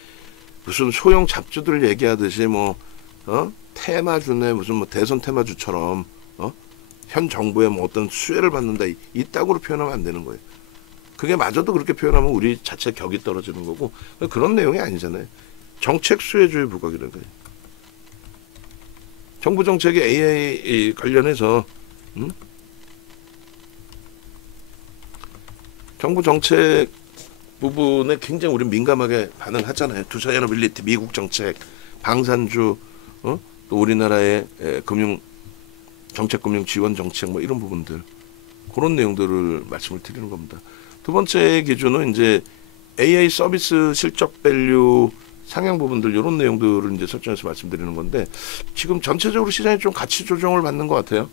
무슨 소형 잡주들 얘기하듯이 뭐 테마주네 무슨 뭐 대선 테마주처럼 현 정부의 뭐 어떤 수혜를 받는다 이따구로 표현하면 안 되는 거예요. 그게 마저도 그렇게 표현하면 우리 자체 격이 떨어지는 거고 그런 내용이 아니잖아요. 정책 수혜주의 부각이라는 거예요. 정부 정책의 AI 관련해서 정부 정책 부분에 굉장히 우리 민감하게 반응하잖아요. 투자에너빌리티, 미국 정책, 방산주, 또 우리나라의 정책금융 지원 정책 뭐 이런 부분들 그런 내용들을 말씀을 드리는 겁니다. 두 번째 기준은 이제 AI 서비스 실적 밸류 상향 부분들 이런 내용들을 이제 설정해서 말씀드리는 건데 지금 전체적으로 시장이 좀 가치 조정을 받는 것 같아요.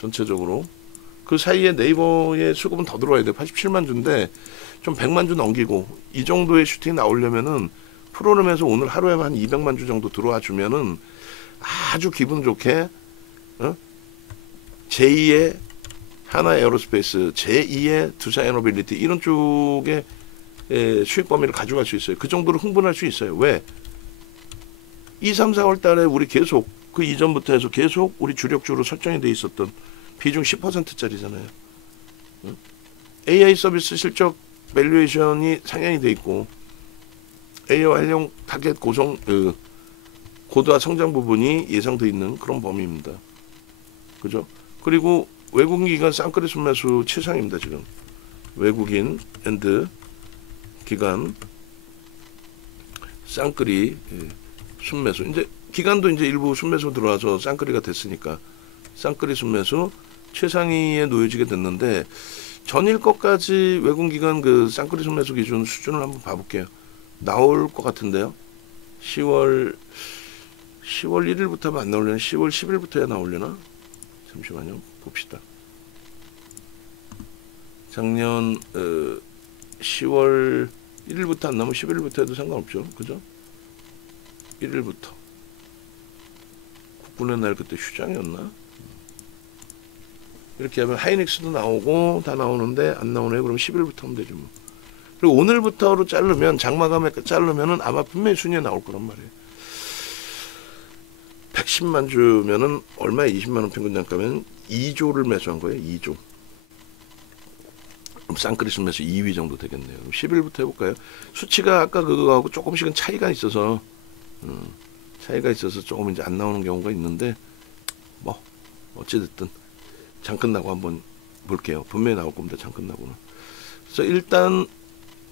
전체적으로 그 사이에 네이버의 수급은 더 들어와야 돼요. 87만 주인데 좀 100만 주 넘기고 이 정도의 슈팅이 나오려면은 프로그램에서 오늘 하루에 한 200만 주 정도 들어와 주면은 아주 기분 좋게 제2의 하나 에어로스페이스, 제2의 두산에너빌리티 이런 쪽에 수익 범위를 가져갈 수 있어요. 그 정도로 흥분할 수 있어요. 왜? 2, 3, 4월 달에 우리 계속 그 이전부터 해서 계속 우리 주력주로 설정이 돼 있었던 비중 10%짜리잖아요. AI 서비스 실적 밸류에이션이 상향이 돼 있고 AI 활용 타겟 고도화 성장 부분이 예상돼 있는 그런 범위입니다. 그죠? 그리고 외국인 기관 쌍끌이 순매수 최상입니다. 지금 외국인 앤드 기관 쌍끌이 순매수 이제 기관도 이제 일부 순매수 들어와서 쌍끌이가 됐으니까 쌍끌이 순매수 최상위에 놓여지게 됐는데 전일 것까지 외국인 기관 그 쌍끌이 순매수 기준 수준을 한번 봐볼게요. 나올 것 같은데요. 10월 1일부터 안 나오려나? 10월 10일부터야 나오려나? 잠시만요. 봅시다. 작년 10월 1일부터 안 나오면 11일부터 해도 상관없죠. 그죠? 1일부터. 국군의 날 그때 휴장이었나? 이렇게 하면 하이닉스도 나오고 다 나오는데 안 나오네요. 그럼 10일부터 하면 되죠. 뭐. 그리고 오늘부터로 자르면 장마감에 자르면은 아마 분명히 순위에 나올 거란 말이에요. 110만 주면은 얼마에 20만 원 평균 단가면 2조를 매수한 거예요. 2조. 그럼 쌍끌이 매수 2위 정도 되겠네요. 그럼 10일부터 해볼까요? 수치가 아까 그거하고 조금씩은 차이가 있어서 조금 이제 안 나오는 경우가 있는데 뭐 어찌됐든 장 끝나고 한번 볼게요. 분명히 나올 겁니다. 장 끝나고는. 그래서 일단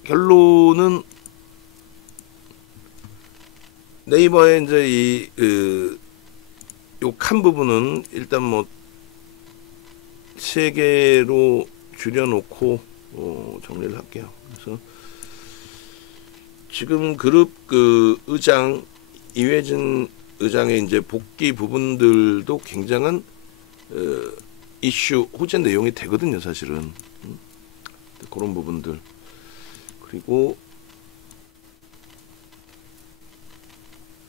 결론은 네이버의 이제 요 칸 부분은 일단 뭐 3개로 줄여놓고 정리를 할게요. 그래서 지금 그룹 의장 이회진 의장의 이제 복귀 부분들도 굉장한 이슈 호재 내용이 되거든요. 사실은 그런 부분들 그리고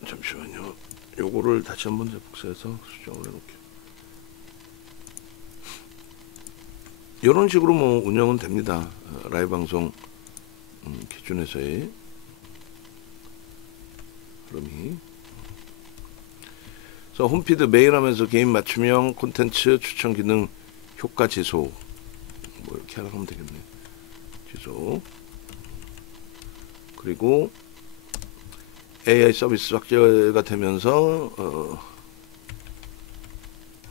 잠시만요. 요거를 다시 한번 복사해서 수정을 해놓을게요. 이런 식으로 뭐 운영은 됩니다. 라이브 방송 기준에서의 흐름이. 그래서 홈피드 매일 하면서 개인 맞춤형 콘텐츠 추천 기능 효과 지속 뭐 이렇게 하면 되겠네요. 지속. 그리고 AI 서비스 확대가 되면서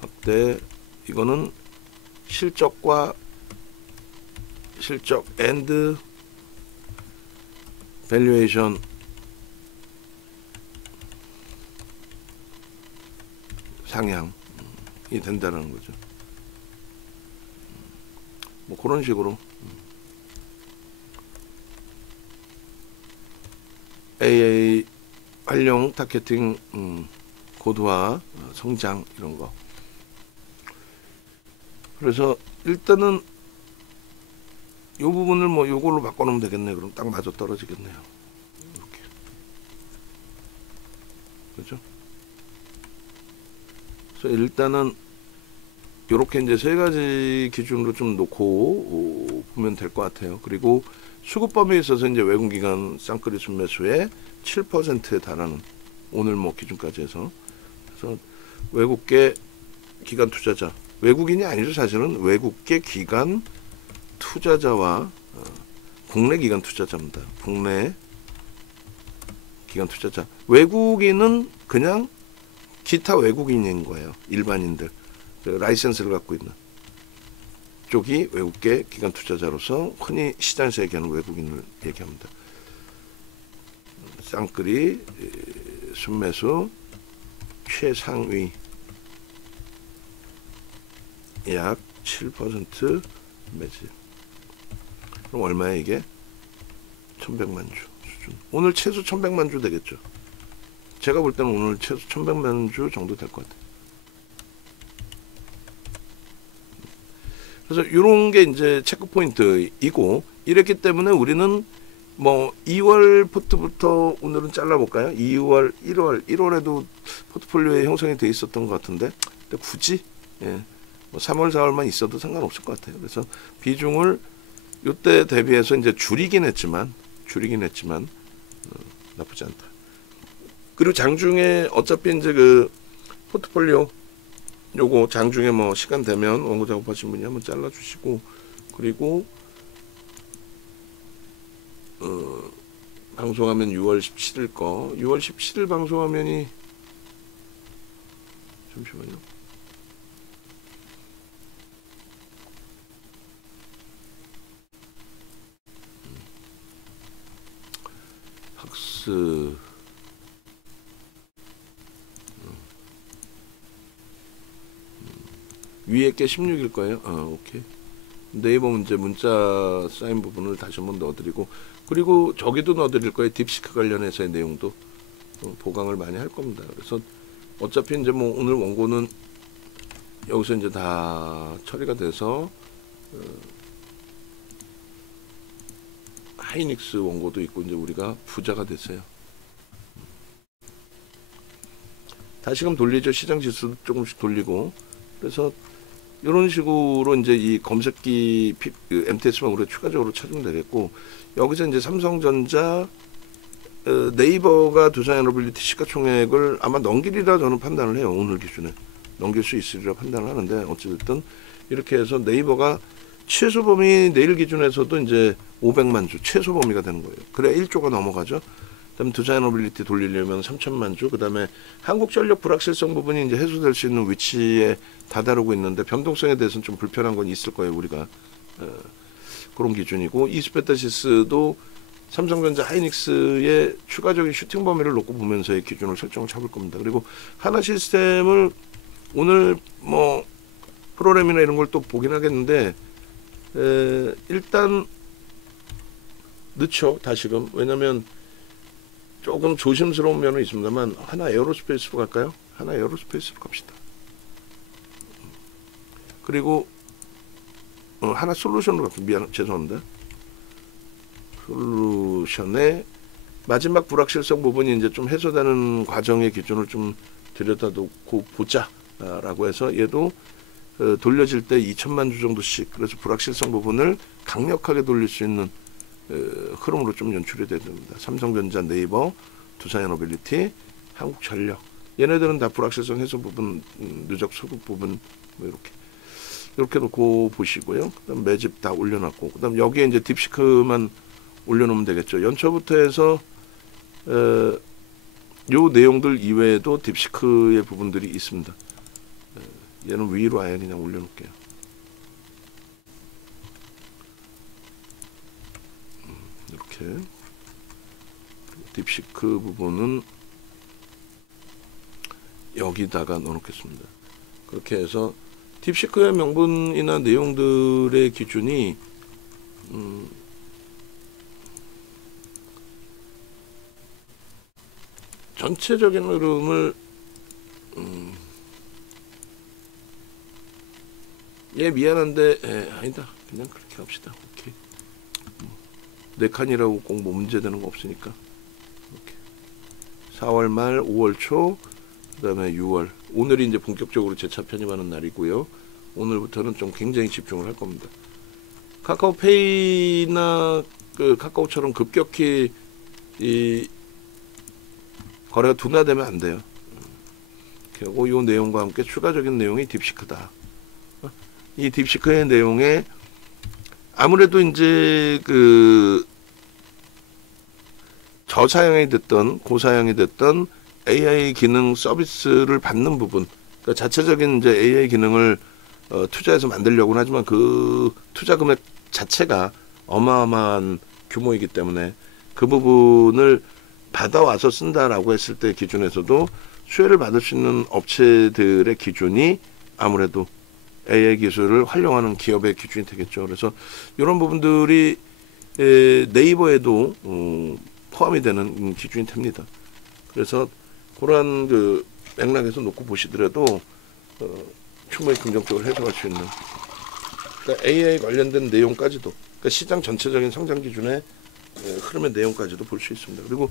확대 이거는 실적 앤드 밸류에이션 상향이 된다는 거죠. 뭐 그런 식으로 AI 활용 타겟팅 고도화 성장 이런 거. 그래서 일단은 이 부분을 뭐 요걸로 바꿔놓으면 되겠네요. 그럼 딱 맞아 떨어지겠네요. 이렇게. 그죠? 그래서 일단은 요렇게 이제 3가지 기준으로 좀 놓고 보면 될 것 같아요. 그리고 수급 범위에 있어서 이제 외국기관 쌍끌이 순매수의 7%에 달하는 오늘 뭐 기준까지 해서 그래서 외국계 기관 투자자 외국인이 아니죠. 사실은 외국계 기관 투자자와 국내 기관 투자자입니다. 국내 기관 투자자. 외국인은 그냥 기타 외국인인 거예요. 일반인들. 라이센스를 갖고 있는 쪽이 외국계 기관 투자자로서 흔히 시장에서 얘기하는 외국인을 얘기합니다. 쌍끌이 순매수 최상위 약 7% 매집. 그럼 얼마야 이게? 1100만 주 수준. 오늘 최소 1100만 주 되겠죠. 제가 볼 때는 오늘 최소 1100만 주 정도 될 것 같아요. 그래서 이런 게 이제 체크 포인트이고, 이랬기 때문에 우리는 뭐 2월 포트부터 오늘은 잘라볼까요? 2월, 1월에도 포트폴리오에 형성이 돼 있었던 것 같은데, 근데 굳이 뭐 3월, 4월만 있어도 상관없을 것 같아요. 그래서 비중을 이때 대비해서 이제 줄이긴 했지만 나쁘지 않다. 그리고 장중에 어차피 이제 그 포트폴리오 요거 장중에 뭐 시간 되면 원고 작업하신 분이 한번 잘라주시고, 그리고 방송하면 6월 17일 거, 6월 17일 방송화면이 잠시만요. 박스 위에 게 16일 거예요. 오케이. 네이버 문자 쌓인 부분을 다시 한번 넣어드리고, 그리고 저기도 넣어드릴 거예요. 딥시크 관련해서의 내용도 보강을 많이 할 겁니다. 그래서 어차피 이제 뭐 오늘 원고는 여기서 이제 다 처리가 돼서 하이닉스 원고도 있고 이제 우리가 부자가 됐어요. 다시금 돌리죠. 시장 지수도 조금씩 돌리고. 그래서 이런 식으로 이제 이 검색기 MTS만 우리가 추가적으로 찾으면 되겠고, 여기서 이제 삼성전자, 네이버가 두산에너빌리티 시가총액을 아마 넘기리라 저는 판단을 해요. 오늘 기준에 넘길 수 있으리라 판단을 하는데, 어찌됐든 이렇게 해서 네이버가 최소 범위 내일 기준에서도 이제 500만 주 최소 범위가 되는 거예요. 그래 1조가 넘어가죠. 그다음 두산에너빌리티 돌리려면 3천만 주, 그다음에 한국전력 불확실성 부분이 이제 해소될 수 있는 위치에 다다르고 있는데, 변동성에 대해서는 좀 불편한 건 있을 거예요. 우리가 그런 기준이고, 이스페타시스도 삼성전자 하이닉스의 추가적인 슈팅 범위를 놓고 보면서의 기준을 설정을 잡을 겁니다. 그리고 하나 시스템을 오늘 뭐 프로그램이나 이런 걸 또 보긴 하겠는데, 일단 늦죠. 다시금. 왜냐면 조금 조심스러운 면은 있습니다만, 하나 에어로스페이스로 갈까요? 하나 에어로스페이스로 갑시다. 그리고 하나 솔루션으로 갑시다. 죄송합니다. 솔루션의 마지막 불확실성 부분이 이제 좀 해소되는 과정의 기준을 좀 들여다놓고 보자라고 해서, 얘도 돌려질 때 2천만 주 정도씩, 그래서 불확실성 부분을 강력하게 돌릴 수 있는 흐름으로 좀 연출이 돼야 됩니다. 삼성전자, 네이버, 두산에너빌리티, 한국전력, 얘네들은 다 불확실성 해소 부분, 누적 소급 부분 뭐 이렇게 놓고 보시고요. 그다음 매집 다 올려놨고, 그다음 여기에 이제 딥시크만 올려놓으면 되겠죠. 연초부터 해서 요 내용들 이외에도 딥시크의 부분들이 있습니다. 얘는 위로 아예 그냥 올려놓을게요. 이렇게 딥시크 부분은 여기다가 넣어놓겠습니다. 그렇게 해서 딥시크의 명분이나 내용들의 기준이 전체적인 흐름을 미안한데 아니다, 그냥 그렇게 합시다. 오케이. 네 칸이라고 꼭 뭐 문제되는 거 없으니까. 이렇게 4월 말 5월 초, 그 다음에 6월, 오늘이 이제 본격적으로 재차 편입하는 날이고요. 오늘부터는 좀 굉장히 집중을 할 겁니다. 카카오페이나 그 카카오처럼 급격히 이 거래가 둔화되면 안 돼요. 그리고 이 내용과 함께 추가적인 내용이 딥시크다. 이 딥시크의 내용에 아무래도 이제 그 저사양이 됐던 고사양이 됐던 AI 기능 서비스를 받는 부분, 그러니까 자체적인 이제 AI 기능을 투자해서 만들려고는 하지만 그 투자 금액 자체가 어마어마한 규모이기 때문에 그 부분을 받아와서 쓴다라고 했을 때 기준에서도 수혜를 받을 수 있는 업체들의 기준이 아무래도 AI 기술을 활용하는 기업의 기준이 되겠죠. 그래서 이런 부분들이 네이버에도 포함이 되는 기준이 됩니다. 그래서 그러한 그 맥락에서 놓고 보시더라도 충분히 긍정적으로 해석할 수 있는, 그러니까 AI 관련된 내용까지도, 그러니까 시장 전체적인 성장 기준의 흐름의 내용까지도 볼 수 있습니다. 그리고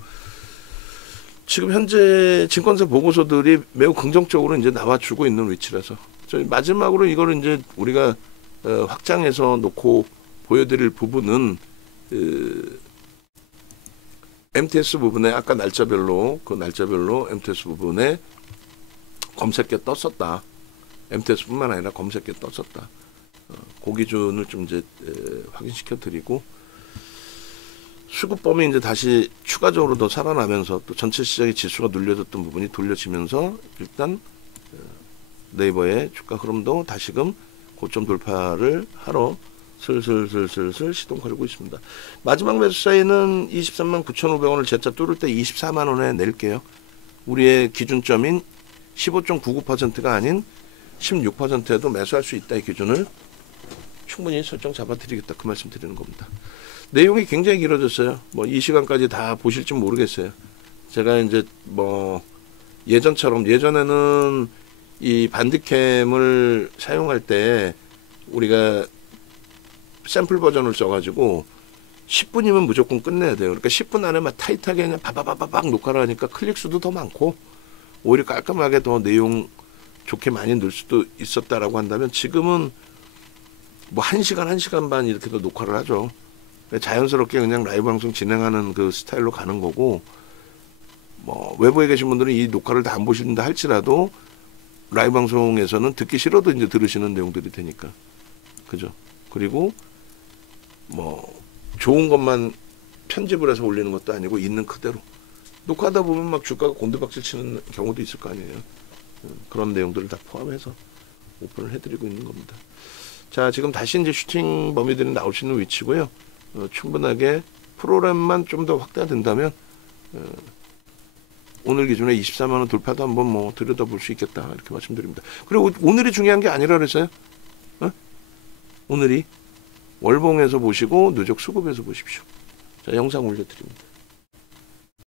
지금 현재 증권사 보고서들이 매우 긍정적으로 이제 나와주고 있는 위치라서 저희 마지막으로 이거를 이제 우리가 확장해서 놓고 보여드릴 부분은 MTS 부분에 아까 날짜별로 그 날짜별로 MTS 부분에 검색계 떴었다. MTS뿐만 아니라 검색계 떴었다. 그 기준을 좀 이제 확인시켜 드리고, 수급범이 이제 다시 추가적으로 더 살아나면서 또 전체 시장의 지수가 눌려졌던 부분이 돌려지면서 일단 네이버의 주가 흐름도 다시금 고점 돌파를 하러 슬슬 시동 걸고 있습니다. 마지막 매수 사이는 23만 9,500원을 재차 뚫을 때 24만 원에 낼게요. 우리의 기준점인 15.99%가 아닌 16%에도 매수할 수 있다, 이 기준을 충분히 설정 잡아드리겠다, 그 말씀 드리는 겁니다. 내용이 굉장히 길어졌어요. 뭐 이 시간까지 다 보실지 모르겠어요. 제가 이제 뭐 예전에는 이 반디캠을 사용할 때 우리가 샘플 버전을 써가지고 10분이면 무조건 끝내야 돼요. 그러니까 10분 안에 막 타이트하게 그냥 바바바바박 녹화를 하니까 클릭 수도 더 많고 오히려 깔끔하게 더 내용 좋게 많이 넣을 수도 있었다라고 한다면, 지금은 뭐 1시간 반 이렇게도 녹화를 하죠. 자연스럽게 그냥 라이브 방송 진행하는 그 스타일로 가는 거고, 뭐 외부에 계신 분들은 이 녹화를 다 안 보신다 할지라도 라이브 방송에서는 듣기 싫어도 이제 들으시는 내용들이 되니까, 그죠? 그리고 뭐 좋은 것만 편집을 해서 올리는 것도 아니고 있는 그대로 녹화하다 보면 막 주가가 곤두박질 치는 경우도 있을 거 아니에요. 그런 내용들을 다 포함해서 오픈을 해드리고 있는 겁니다. 자, 지금 다시 이제 슈팅 범위들이 나올 수 있는 위치고요. 충분하게 프로그램만 좀 더 확대가 된다면 오늘 기준에 24만 원 돌파도 한번 뭐 들여다볼 수 있겠다, 이렇게 말씀드립니다. 그리고 오늘이 중요한 게 아니라 그랬어요. 오늘이 월봉에서 보시고 누적 수급에서 보십시오. 자, 영상 올려드립니다.